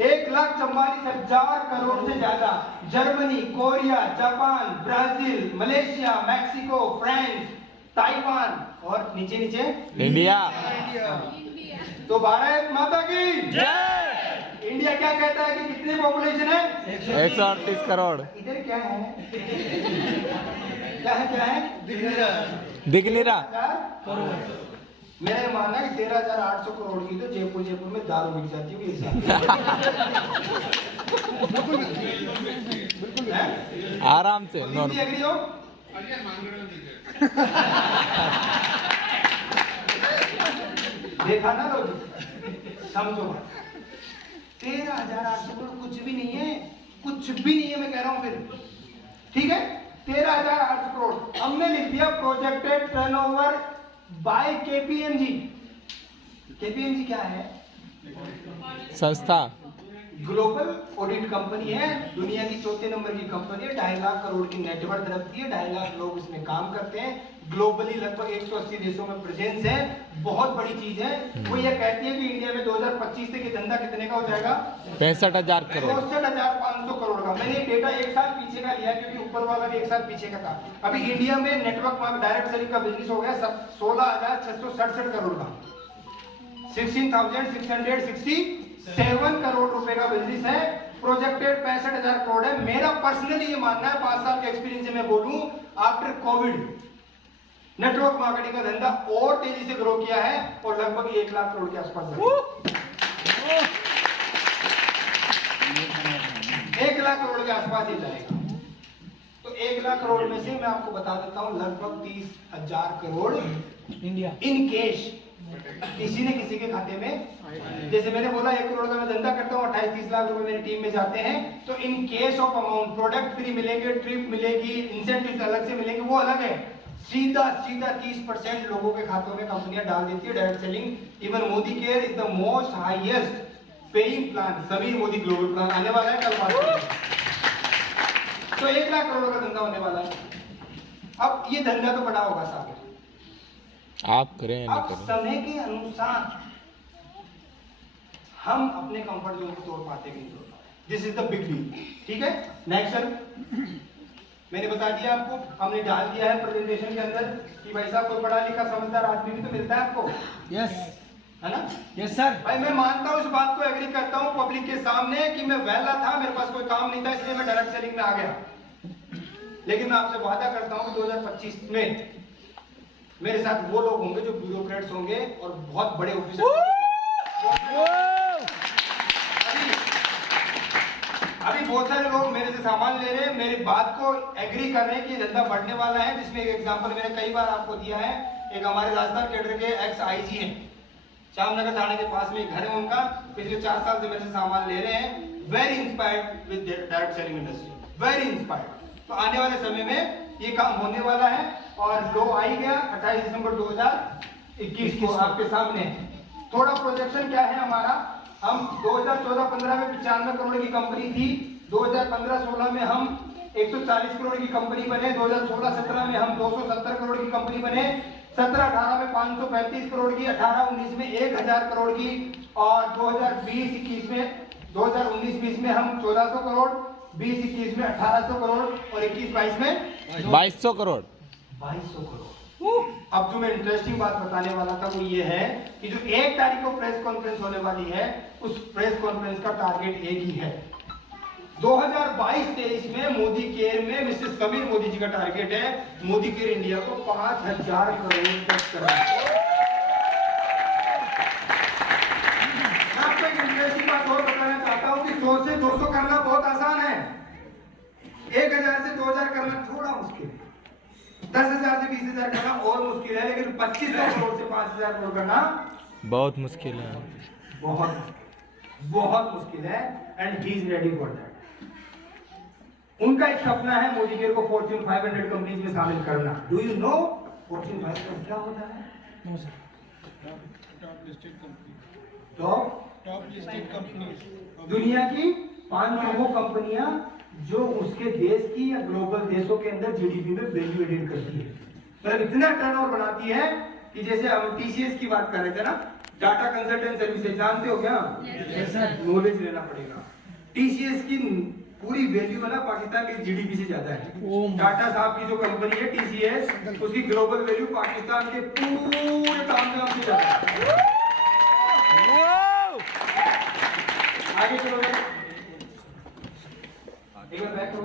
1,44,000 करोड़ से ज्यादा। Germany, Korea, Japan, Brazil, Malaysia, Mexico, France, Taiwan, और नीचे नीचे इंडिया। तो भारत माता की जय। इंडिया क्या कहता है कि कितनी पॉपुलेशन है? 138 करोड़। इधर क्या है? क्या है? दिख नहीं रहा। मेरा ये मानना है कि 13,800 करोड़ की तो जयपुर में दारू बिक जाती होगी एक साथ। आराम से नॉर्मल। एग्री हो? देखा ना लोग, समझो 13,800 करोड़ कुछ भी नहीं है, मैं कह रहा हूं फिर। ठीक है, 13,800 करोड़ हमने लिख दिया projected turnover by KPMG. KPMG क्या है? संस्था ग्लोबल ऑडिट कंपनी है, दुनिया की 4 नंबर की कंपनी है, 2.5 लाख करोड़ की नेटवर्क रखती है, 2.5 लाख लोग इसमें काम करते हैं, ग्लोबली लगभग 180 देशों में प्रेजेंस है, बहुत बड़ी चीज है। वो ये कहती है कि इंडिया में 2025 तक ये धंधा कितने का हो जाएगा? 65,000 करोड़। 64,500 करोड़ का। मैंने डेटा एक साल पीछे का लिया क्योंकि ऊपर वाला भी एक साल पीछे का था। अभी इंडिया में नेटवर्क डायरेक्ट सेलिंग का बिजनेस हो गया 16,667 करोड़ का, 16,667 करोड़ रुपए का बिजनेस है। प्रोजेक्टेड 65,000 करोड़ है। मेरा पर्सनली ये मानना है, 5 साल के एक्सपीरियंस से मैं बोलूं, आफ्टर कोविड नेटवर्क मार्केटिंग का धंधा और तेजी से ग्रो किया है और लगभग 1 लाख करोड़ के आसपास 1 लाख करोड़ के आसपास ही जाएगा। तो 1 लाख करोड़ में से मैं आपको बता देता हूं लगभग 30,000 करोड़ इंडिया इन कैश किसी ने किसी के खाते में, जैसे मैंने बोला 1 करोड़ का मैं धंधा करता हूँ, 28-30 लाख रुपए मेरी टीम में जाते हैं, तो in case of amount product free मिलेंगे, ट्रिप मिलेगी, इंसेंटिव अलग से मिलेंगे, वो अलग है। सीधा 30% लोगों के खातों में कंपनियां डाल देती है direct selling. Even Modi care is the most highest paying plan, Sameer Modi global plan आने वाला है कल बात करेंगे। तो 1 लाख करोड़ का धंधा होने वाला है। अब ये धंधा तो बड़ा होगा साहब, आप करें या नहीं अब करें। समय के अनुसार हम अपने कंफर्ट जोन को तोड़ पाते कि नहीं तोड़ पाते। This is the big deal. ठीक है, नेक्स्ट सर, मैंने बता दिया आपको, हमने डाल दिया है प्रेजेंटेशन के अंदर कि भाई साहब कोई पढ़ा लिखा समझदार आदमी भी तो मिलता है आपको, यस है ना? Yes sir. भाई मैं मानता हूं, इस बात को एग्री करता हूं पब्लिक के सामने कि मैं वेला था, मेरे पास कोई काम नहीं था, इसलिए मैं डायरेक्ट सेलिंग में आ गया। लेकिन मैं आपसे वादा करता हूं कि 2025 में मेरे साथ वो लोग होंगे जो ब्यूरोक्रेट्स होंगे और बहुत बड़े ऑफिसर। अभी बहुत सारे लोग मेरे से सामान ले रहे हैं, मेरी बात को एग्री कर रहे हैं कि ये धंधा बढ़ने वाला है। जिसमें एक एग्जांपल मैंने कई बार आपको दिया है, एक हमारे राजस्थान कैडर के एक्स आईजी हैं, जामनगर थाने के पास में एक घर है उनका, पिछले 4 साल से मेरे से सामान ले रहे हैं। Very inspired with direct selling industry, very inspired. तो आने वाले समय में ये काम होने वाला है और लो आई गया 28 दिसंबर 2021 को आपके सामने। थोड़ा प्रोजेक्शन क्या है हमारा, हम 2014-15 में 95 करोड़ की कंपनी थी, 2015-16 में हम 140 करोड़ की कंपनी बने, 2016-17 में हम 270 करोड़ की कंपनी बने, 17-18 में 535 करोड़ की, 18-19 में 1,000 करोड़ की, और 2020-21 में 2019-20 में हम 1,400 करोड़, 20-21 में 1,800 करोड़ और 21-22 में 2,200 करोड़। 2,200 करोड़। अब जो मैं इंटरेस्टिंग बात बताने वाला था वो ये है कि जो 1 तारीख को प्रेस कॉन्फ्रेंस होने वाली है, उस प्रेस कॉन्फ्रेंस का टारगेट एक ही है। 2022-23 में मोदी केयर में मिस्टर समीर मोदी जी का टारगेट है मोदी केयर इंडिया को 5,000 करोड़ तक करना। मैं आपको एक इंटरेस्टिंग बात और बताना चाहता हूं कि 100 से 200 करना बहुत आसान है, 1,000 से 2,000 करना थोड़ा मुश्किल है, 10,000 से 20,000 करना और मुश्किल है, लेकिन 2,500 करोड़ से 5,000 करोड़ करना बहुत मुश्किल है, बहुत मुश्किल है। And he is ready for that. उनका एक सपना है मोदी केयर को फॉर्च्यून 500 कंपनीज में शामिल करना। डू यू नो फॉर्च्यून 500 क्या होता है? No sir. Top listed company, top listed company, दुनिया की 500 वो कंपनियां जो उसके देश की या ग्लोबल देशों के अंदर जीडीपी में वैल्यू एडेड करती है, मतलब इतना टर्नओवर बनाती है कि जैसे हम टीसीएस की बात कर रहे थे ना, टाटा कंसल्टेंट सर्विसेज, जानते हो क्या? Yes sir. नॉलेज लेना पड़ेगा। टीसीएस की पूरी वैल्यू है ना पाकिस्तान के जीडीपी से ज्यादा है। टाटा साहब की जो कंपनी है टीसीएस, उसकी ग्लोबल वैल्यू पाकिस्तान के पूरे काम से ज्यादा है। आगे चलो एक बार बैक करो।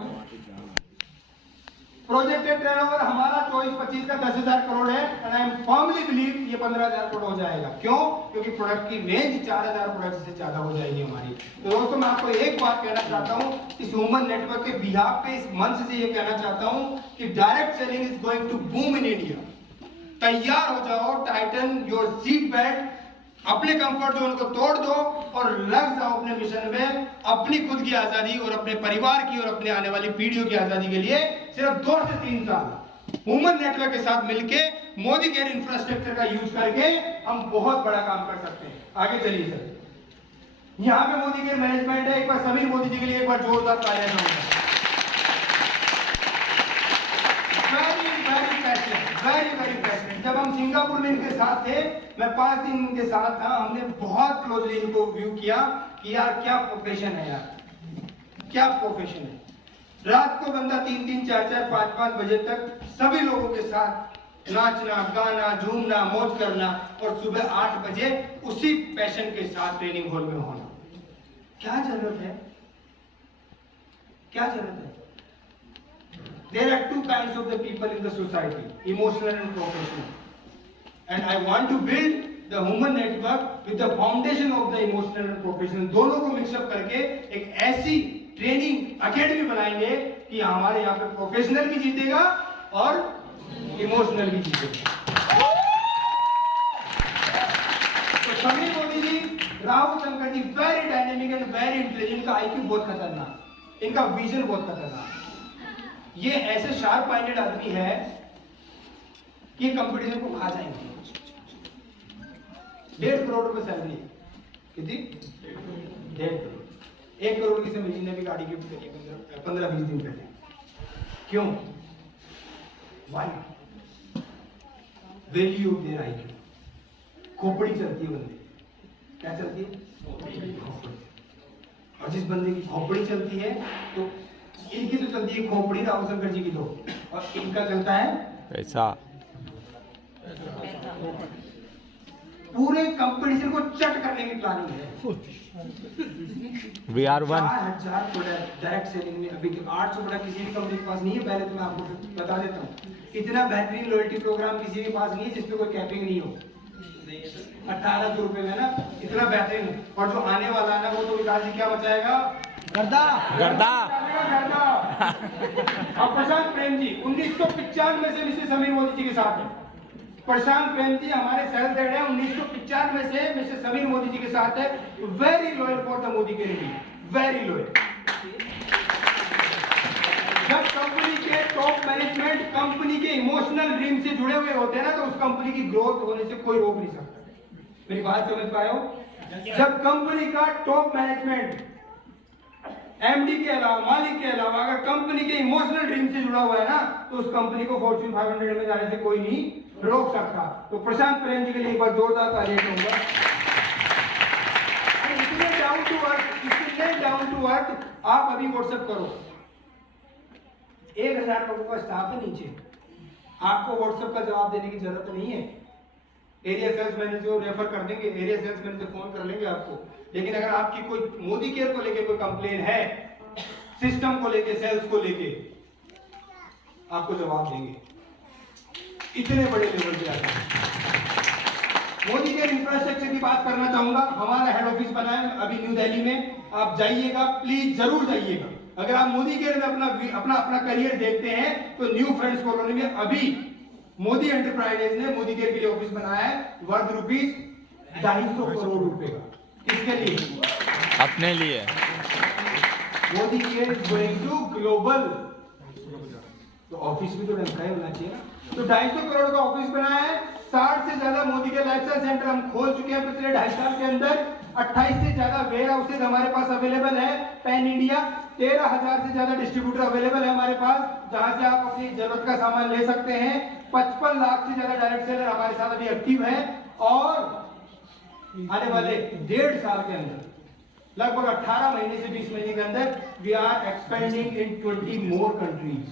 प्रोजेक्टेड टर्नओवर हमारा 24-25 का 10,000 करोड़ है and I am firmly believe ये 15,000 करोड़ हो जाएगा। क्यों? क्योंकि प्रोडक्ट की रेंज 4,000 प्रोडक्ट से ज्यादा हो जाएगी हमारी। तो दोस्तों मैं आपको एक बात कहना चाहता हूं, इस ह्यूमन नेटवर्क के बिहाफ पे इस मंच से ये कहना चाहता हूं कि direct selling is going to boom in India. तैयार हो जाओ, टाइटन योर सीट बेल्ट, अपने कंफर्ट जोन को तोड़ दो और लग जाओ अपने मिशन में, अपनी खुद की आजादी और अपने परिवार की और अपने आने वाली पीढ़ियों की आजादी के लिए सिर्फ 2 से 3 साल ह्यूमन नेटवर्क के साथ मिलके मोदी केयर इंफ्रास्ट्रक्चर का यूज करके हम बहुत बड़ा काम कर सकते हैं। आगे चलिए सर। यहाँ पे मोदी केयर मैनेजमेंट है, एक बार समीर मोदी जी के लिए एक बार जोरदार तालियां चाहूंगा। Very passionate. जब हम सिंगापुर में इनके साथ थे, मैं 5 दिन इनके साथ था, हमने बहुत क्लोजली इनको व्यू किया कि यार क्या प्रोफेशन है, यार क्या प्रोफेशन है। रात को बंदा 3-3, 4-4, 5-5 बजे तक सभी लोगों के साथ नाचना, गाना, झूमना, मौज करना और सुबह 8 बजे उसी पैशन के साथ ट्रेनिंग हॉल में होना। क्या जरूरत है, क्या जरूरत है? There are 2 kinds of the people in the society, emotional and professional. And I want to build the human network with the foundation of the emotional and professional. दोनों को मिक्सअप करके एक ऐसी ट्रेनिंग अकेडमी बनाएंगे कि हमारे यहाँ पे प्रोफेशनल भी जीतेगा और इमोशनल भी जीतेगा। तो Sameer Modi ji, Rahul Shankar ji, very dynamic and very intelligent. इनका आईक्यू बहुत खतरनाक, इनका विजन बहुत खतरनाक। ये ऐसे शार्प माइंडेड आदमी है कि कंपटीशन को खा जाएंगे। 1.5 करोड़ रुपए सैलरी, कितनी? 1.5 करोड़। 1 करोड़ की सैलरी ने भी गाड़ी गिफ्ट करी 15-20 दिन पहले। क्यों? Why? Value of their IQ. खोपड़ी चलती है बंदे, क्या चलती है? और जिस बंदे की खोपड़ी चलती है, तो इनकी तो चलती है खोपड़ी, राहुल शंकर जी की तो, और इनका चलता है पैसा। पूरे कंपटीशन को चट करने की प्लानिंग है। We are one. 4,000 product direct selling में, अभी 800 प्रोडक्ट किसी भी कंपनी के पास नहीं है। पहले तो मैं आपको बता देता हूँ, इतना बेहतरीन लॉयल्टी प्रोग्राम किसी के पास नहीं है जिसपे कोई कैपिंग नहीं हो। 1800 रुपए में ना, इतना बेहतरीन। और जो आने वाला है ना, वो तो विकास जी क्या बचाएगा? गर्दा। और प्रशांत प्रेम जी 1995 से मिस्टर समीर मोदी जी के साथ है। प्रशांत प्रेम जी हमारे सेल्स हेड है, 1995 से मिस्टर समीर मोदी जी के साथ है। Very loyal for the Modi के लिए, वेरी लॉयल। जब कंपनी के टॉप मैनेजमेंट कंपनी के इमोशनल ड्रीम से जुड़े हुए होते हैं ना, तो उस कंपनी की ग्रोथ होने से कोई रोक नहीं सकता। मेरी बात समझ पाए हो? जब कंपनी का टॉप मैनेजमेंट एमडी के अलावा, मालिक के अलावा, अगर कंपनी के इमोशनल ड्रीम से जुड़ा हुआ है ना, तो उस कंपनी को फॉर्च्यून 500 में जाने से कोई नहीं रोक सकता। तो प्रशांत प्रेम जी के लिए एक बार जोरदार तालियां दूंगा। इतने डाउन टू अर्थ आप अभी व्हाट्सएप करो। 1000 लोगों का स्टाफ है नीचे, आपको व्हाट्सएप का जवाब देने की जरूरत नहीं है। एरिया सेल्स मैनेजर को रेफर कर देंगे, एरिया सेल्स मैनेजर फोन कर लेंगे आपको। लेकिन अगर आपकी कोई मोदी केयर को लेके कोई कंप्लेन है, सिस्टम को लेके, सेल्स को लेके, आपको जवाब देंगे। इतने बड़े लेवल पे आता है। मोदी केयर इंफ्रास्ट्रक्चर की बात करना चाहूंगा। हमारा हेड ऑफिस बना है अभी न्यू दिल्ली में, आप जाइएगा, प्लीज जरूर जाइएगा। अगर आप मोदी केयर में अपना करियर देखते हैं, तो न्यू फ्रेंड्स कॉलोनी में अभी मोदी एंटरप्राइजेज ने मोदी केयर के लिए ऑफिस बनाया है, वर्थ ₹250 करोड़ का। किसके लिए? अपने लिए। Modi care is going to global, तो ऑफिस भी तो ढंग का होना चाहिए ना। तो 250 करोड़ का ऑफिस बनाया है। 60 से ज्यादा मोदी के लाइफस्टाइल सेंटर हम खोल चुके हैं पिछले 2.5 साल के अंदर। 28 से ज्यादा वेयर हाउसेज हमारे पास अवेलेबल है पैन इंडिया। 13,000 से ज्यादा डिस्ट्रीब्यूटर अवेलेबल है हमारे पास, जहां से आप अपनी जरूरत का सामान ले सकते हैं। 55 लाख से ज्यादा डायरेक्ट सेलर हमारे साथ अभी एक्टिव है। और आने वाले 1.5 साल के अंदर, लगभग 18 महीने से 20 महीने के अंदर, we are expanding in 20 more countries.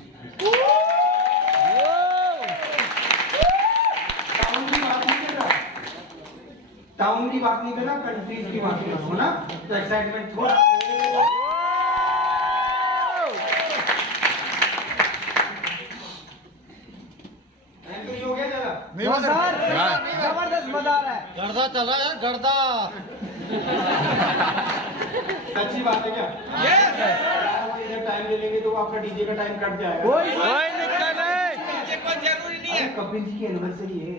Town की बात नहीं करना, कंट्रीज की बात करो ना, तो एक्साइटमेंट थोड़ा हो गया जरा। जबरदस्त मजा आ रहा है। गर्दा चला यार, गर्दा। अच्छी बात है क्या? इधर टाइम ले लेंगे तो आपका डीजे का टाइम कट जाएगा। कोई दिक्कत नहीं, जरूरी नहीं है। कपिल जी की एनिवर्सरी है,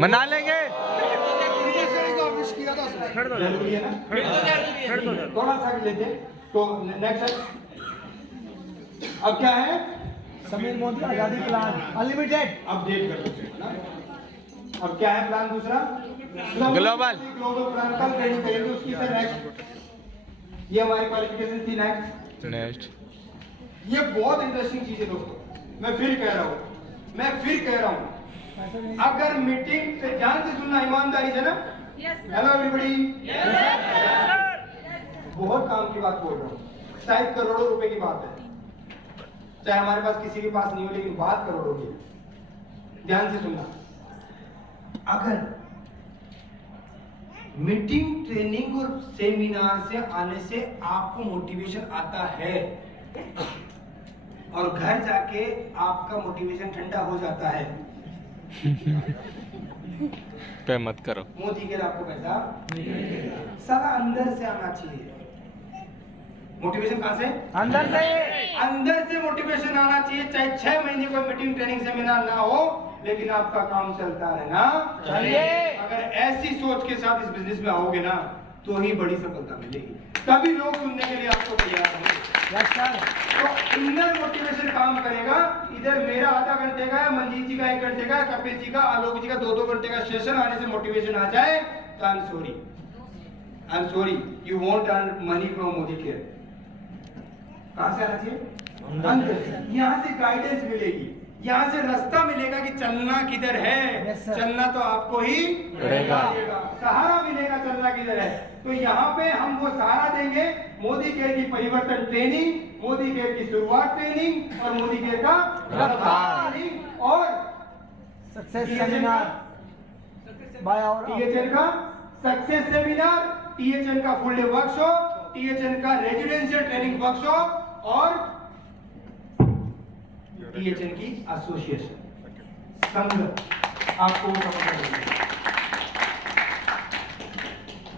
मना लेंगे। जरूरी है ना, थोड़ा सा लेते। तो नेक्स्ट अब क्या है? समीर मोदी आजादी प्लान अनलिमिटेड। अपडेट कर लेते हैं ना। अब क्या है प्लान दूसरा? ग्लोबल प्लान कल रेडी करेंगे उसकी। सर नेक्स्ट ये हमारी क्वालिफिकेशन थी। नेक्स्ट ये बहुत इंटरेस्टिंग चीज है दोस्तों, मैं फिर कह रहा हूँ, अगर मीटिंग से ध्यान से सुनना, ईमानदारी से ना। हेलो एवरीबॉडी, बहुत काम की बात बोल रहा हूँ, शायद करोड़ों रुपए की बात है, चाहे हमारे पास किसी के पास नहीं हो, लेकिन बात करोड़ों की है। ध्यान से सुनना, अगर मीटिंग, ट्रेनिंग और सेमिनार से आने से आपको मोटिवेशन आता है और घर जाके आपका मोटिवेशन ठंडा हो जाता है, पे मत करो। मोदी के आपको पैसा सारा अंदर से आना चाहिए। मोटिवेशन कहां से? अंदर से मोटिवेशन आना चाहिए। चाहे 6 महीने कोई मीटिंग, ट्रेनिंग, सेमिनार ना हो, लेकिन आपका काम चलता रहना चाहिए। अगर ऐसी सोच के साथ इस बिजनेस में आओगे ना, तो ही बड़ी सफलता मिलेगी, तभी लोग सुनने के लिए आपको तैयार होंगे। तो इनर मोटिवेशन काम करेगा। इधर मेरा आधा घंटे का है, मंजीत जी का 1 घंटे का, कपिल जी का, आलोक जी का 2-2 घंटे का सेशन आने से मोटिवेशन आ जाए तो I am sorry, you won't earn money from Modi care. कहां से आना चाहिए? अंदर से। यहाँ से गाइडेंस मिलेगी, यहाँ से रास्ता मिलेगा कि चलना किधर है। चलना तो आपको ही पड़ेगा, सहारा मिलेगा, चलना किधर है। तो यहाँ पे हम वो सहारा देंगे। मोदी केयर की परिवर्तन ट्रेनिंग, मोदी केयर की शुरुआत ट्रेनिंग, और मोदी केयर का रफ्तार ट्रेनिंग, और सक्सेस सेमिनार बाय और टीएचएन का सक्सेस सेमिनार, टीएचएन का फुल डे वर्कशॉप, टीएचएन का रेजिडेंशियल ट्रेनिंग वर्कशॉप, और टीएचएन की एसोसिएशन संघ आपको वो समझ आएगी।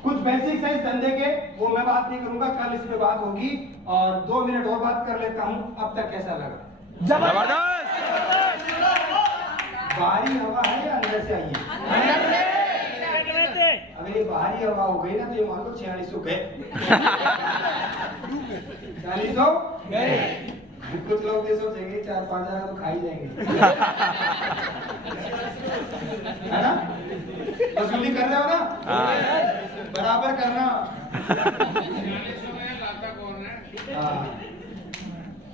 कुछ बेसिक्स है इस धंधे के, वो मैं बात नहीं करूंगा, कल इस पे बात होगी। और 2 मिनट और बात कर लेता हूं। अब तक कैसा लगा? जबरदस्त। बाहरी हवा है या अंदर से आई है? अगर ये बाहरी हवा हो गई ना, तो ये मान लो 4600 गए। 4600 गए। कुछ लोग ये सोचेंगे 4-5 हजार तो खा ही जाएंगे, है ना? वसूली कर रहे हो ना? बराबर करना। 4600 में लाता कौन है?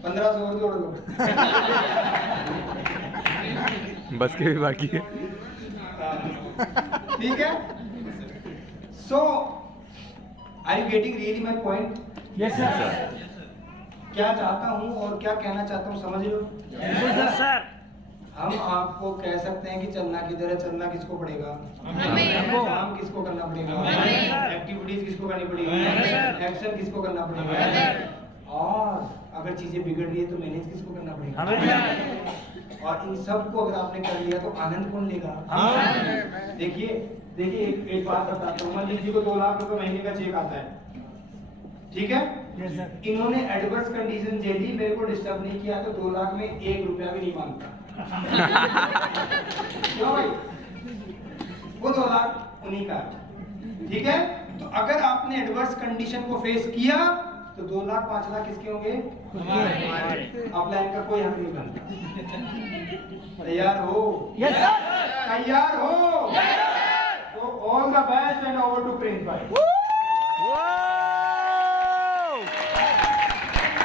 1500 और जोड़ लो। बस के भी बाकी है। ठीक है। So are you getting really my point? Yes sir. क्या चाहता हूँ और क्या कहना चाहता हूँ, समझ लो। सर हम आपको कह सकते हैं कि चलना किधर है, चलना किसको पड़ेगा, काम किसको करना पड़ेगा, एक्टिविटीज किसको करनी पड़ेगी, एक्शन किसको करना पड़ेगा, और अगर चीजें बिगड़ रही है तो मैनेज किसको करना पड़ेगा। और इन सब को अगर आपने कर लिया तो आनंद कौन लेगा? देखिए एक बात बताता हूँ। मंजीत जी को 2 लाख रुपए महीने का चेक आता है, ठीक है? इन्होंने एडवर्स कंडीशन झेली, मेरे को डिस्टर्ब नहीं किया, तो 2 लाख में 1 रुपया भी नहीं मांगता। क्यों भाई? वो 2 लाख उन्हीं का, ठीक है? तो अगर आपने एडवर्स कंडीशन को फेस किया तो 2 लाख 5 लाख किसके होंगे? अपलाइन का कोई हक नहीं बनता। तैयार हो? Yes sir. तैयार हो? तो all the best and over to Prince भाई।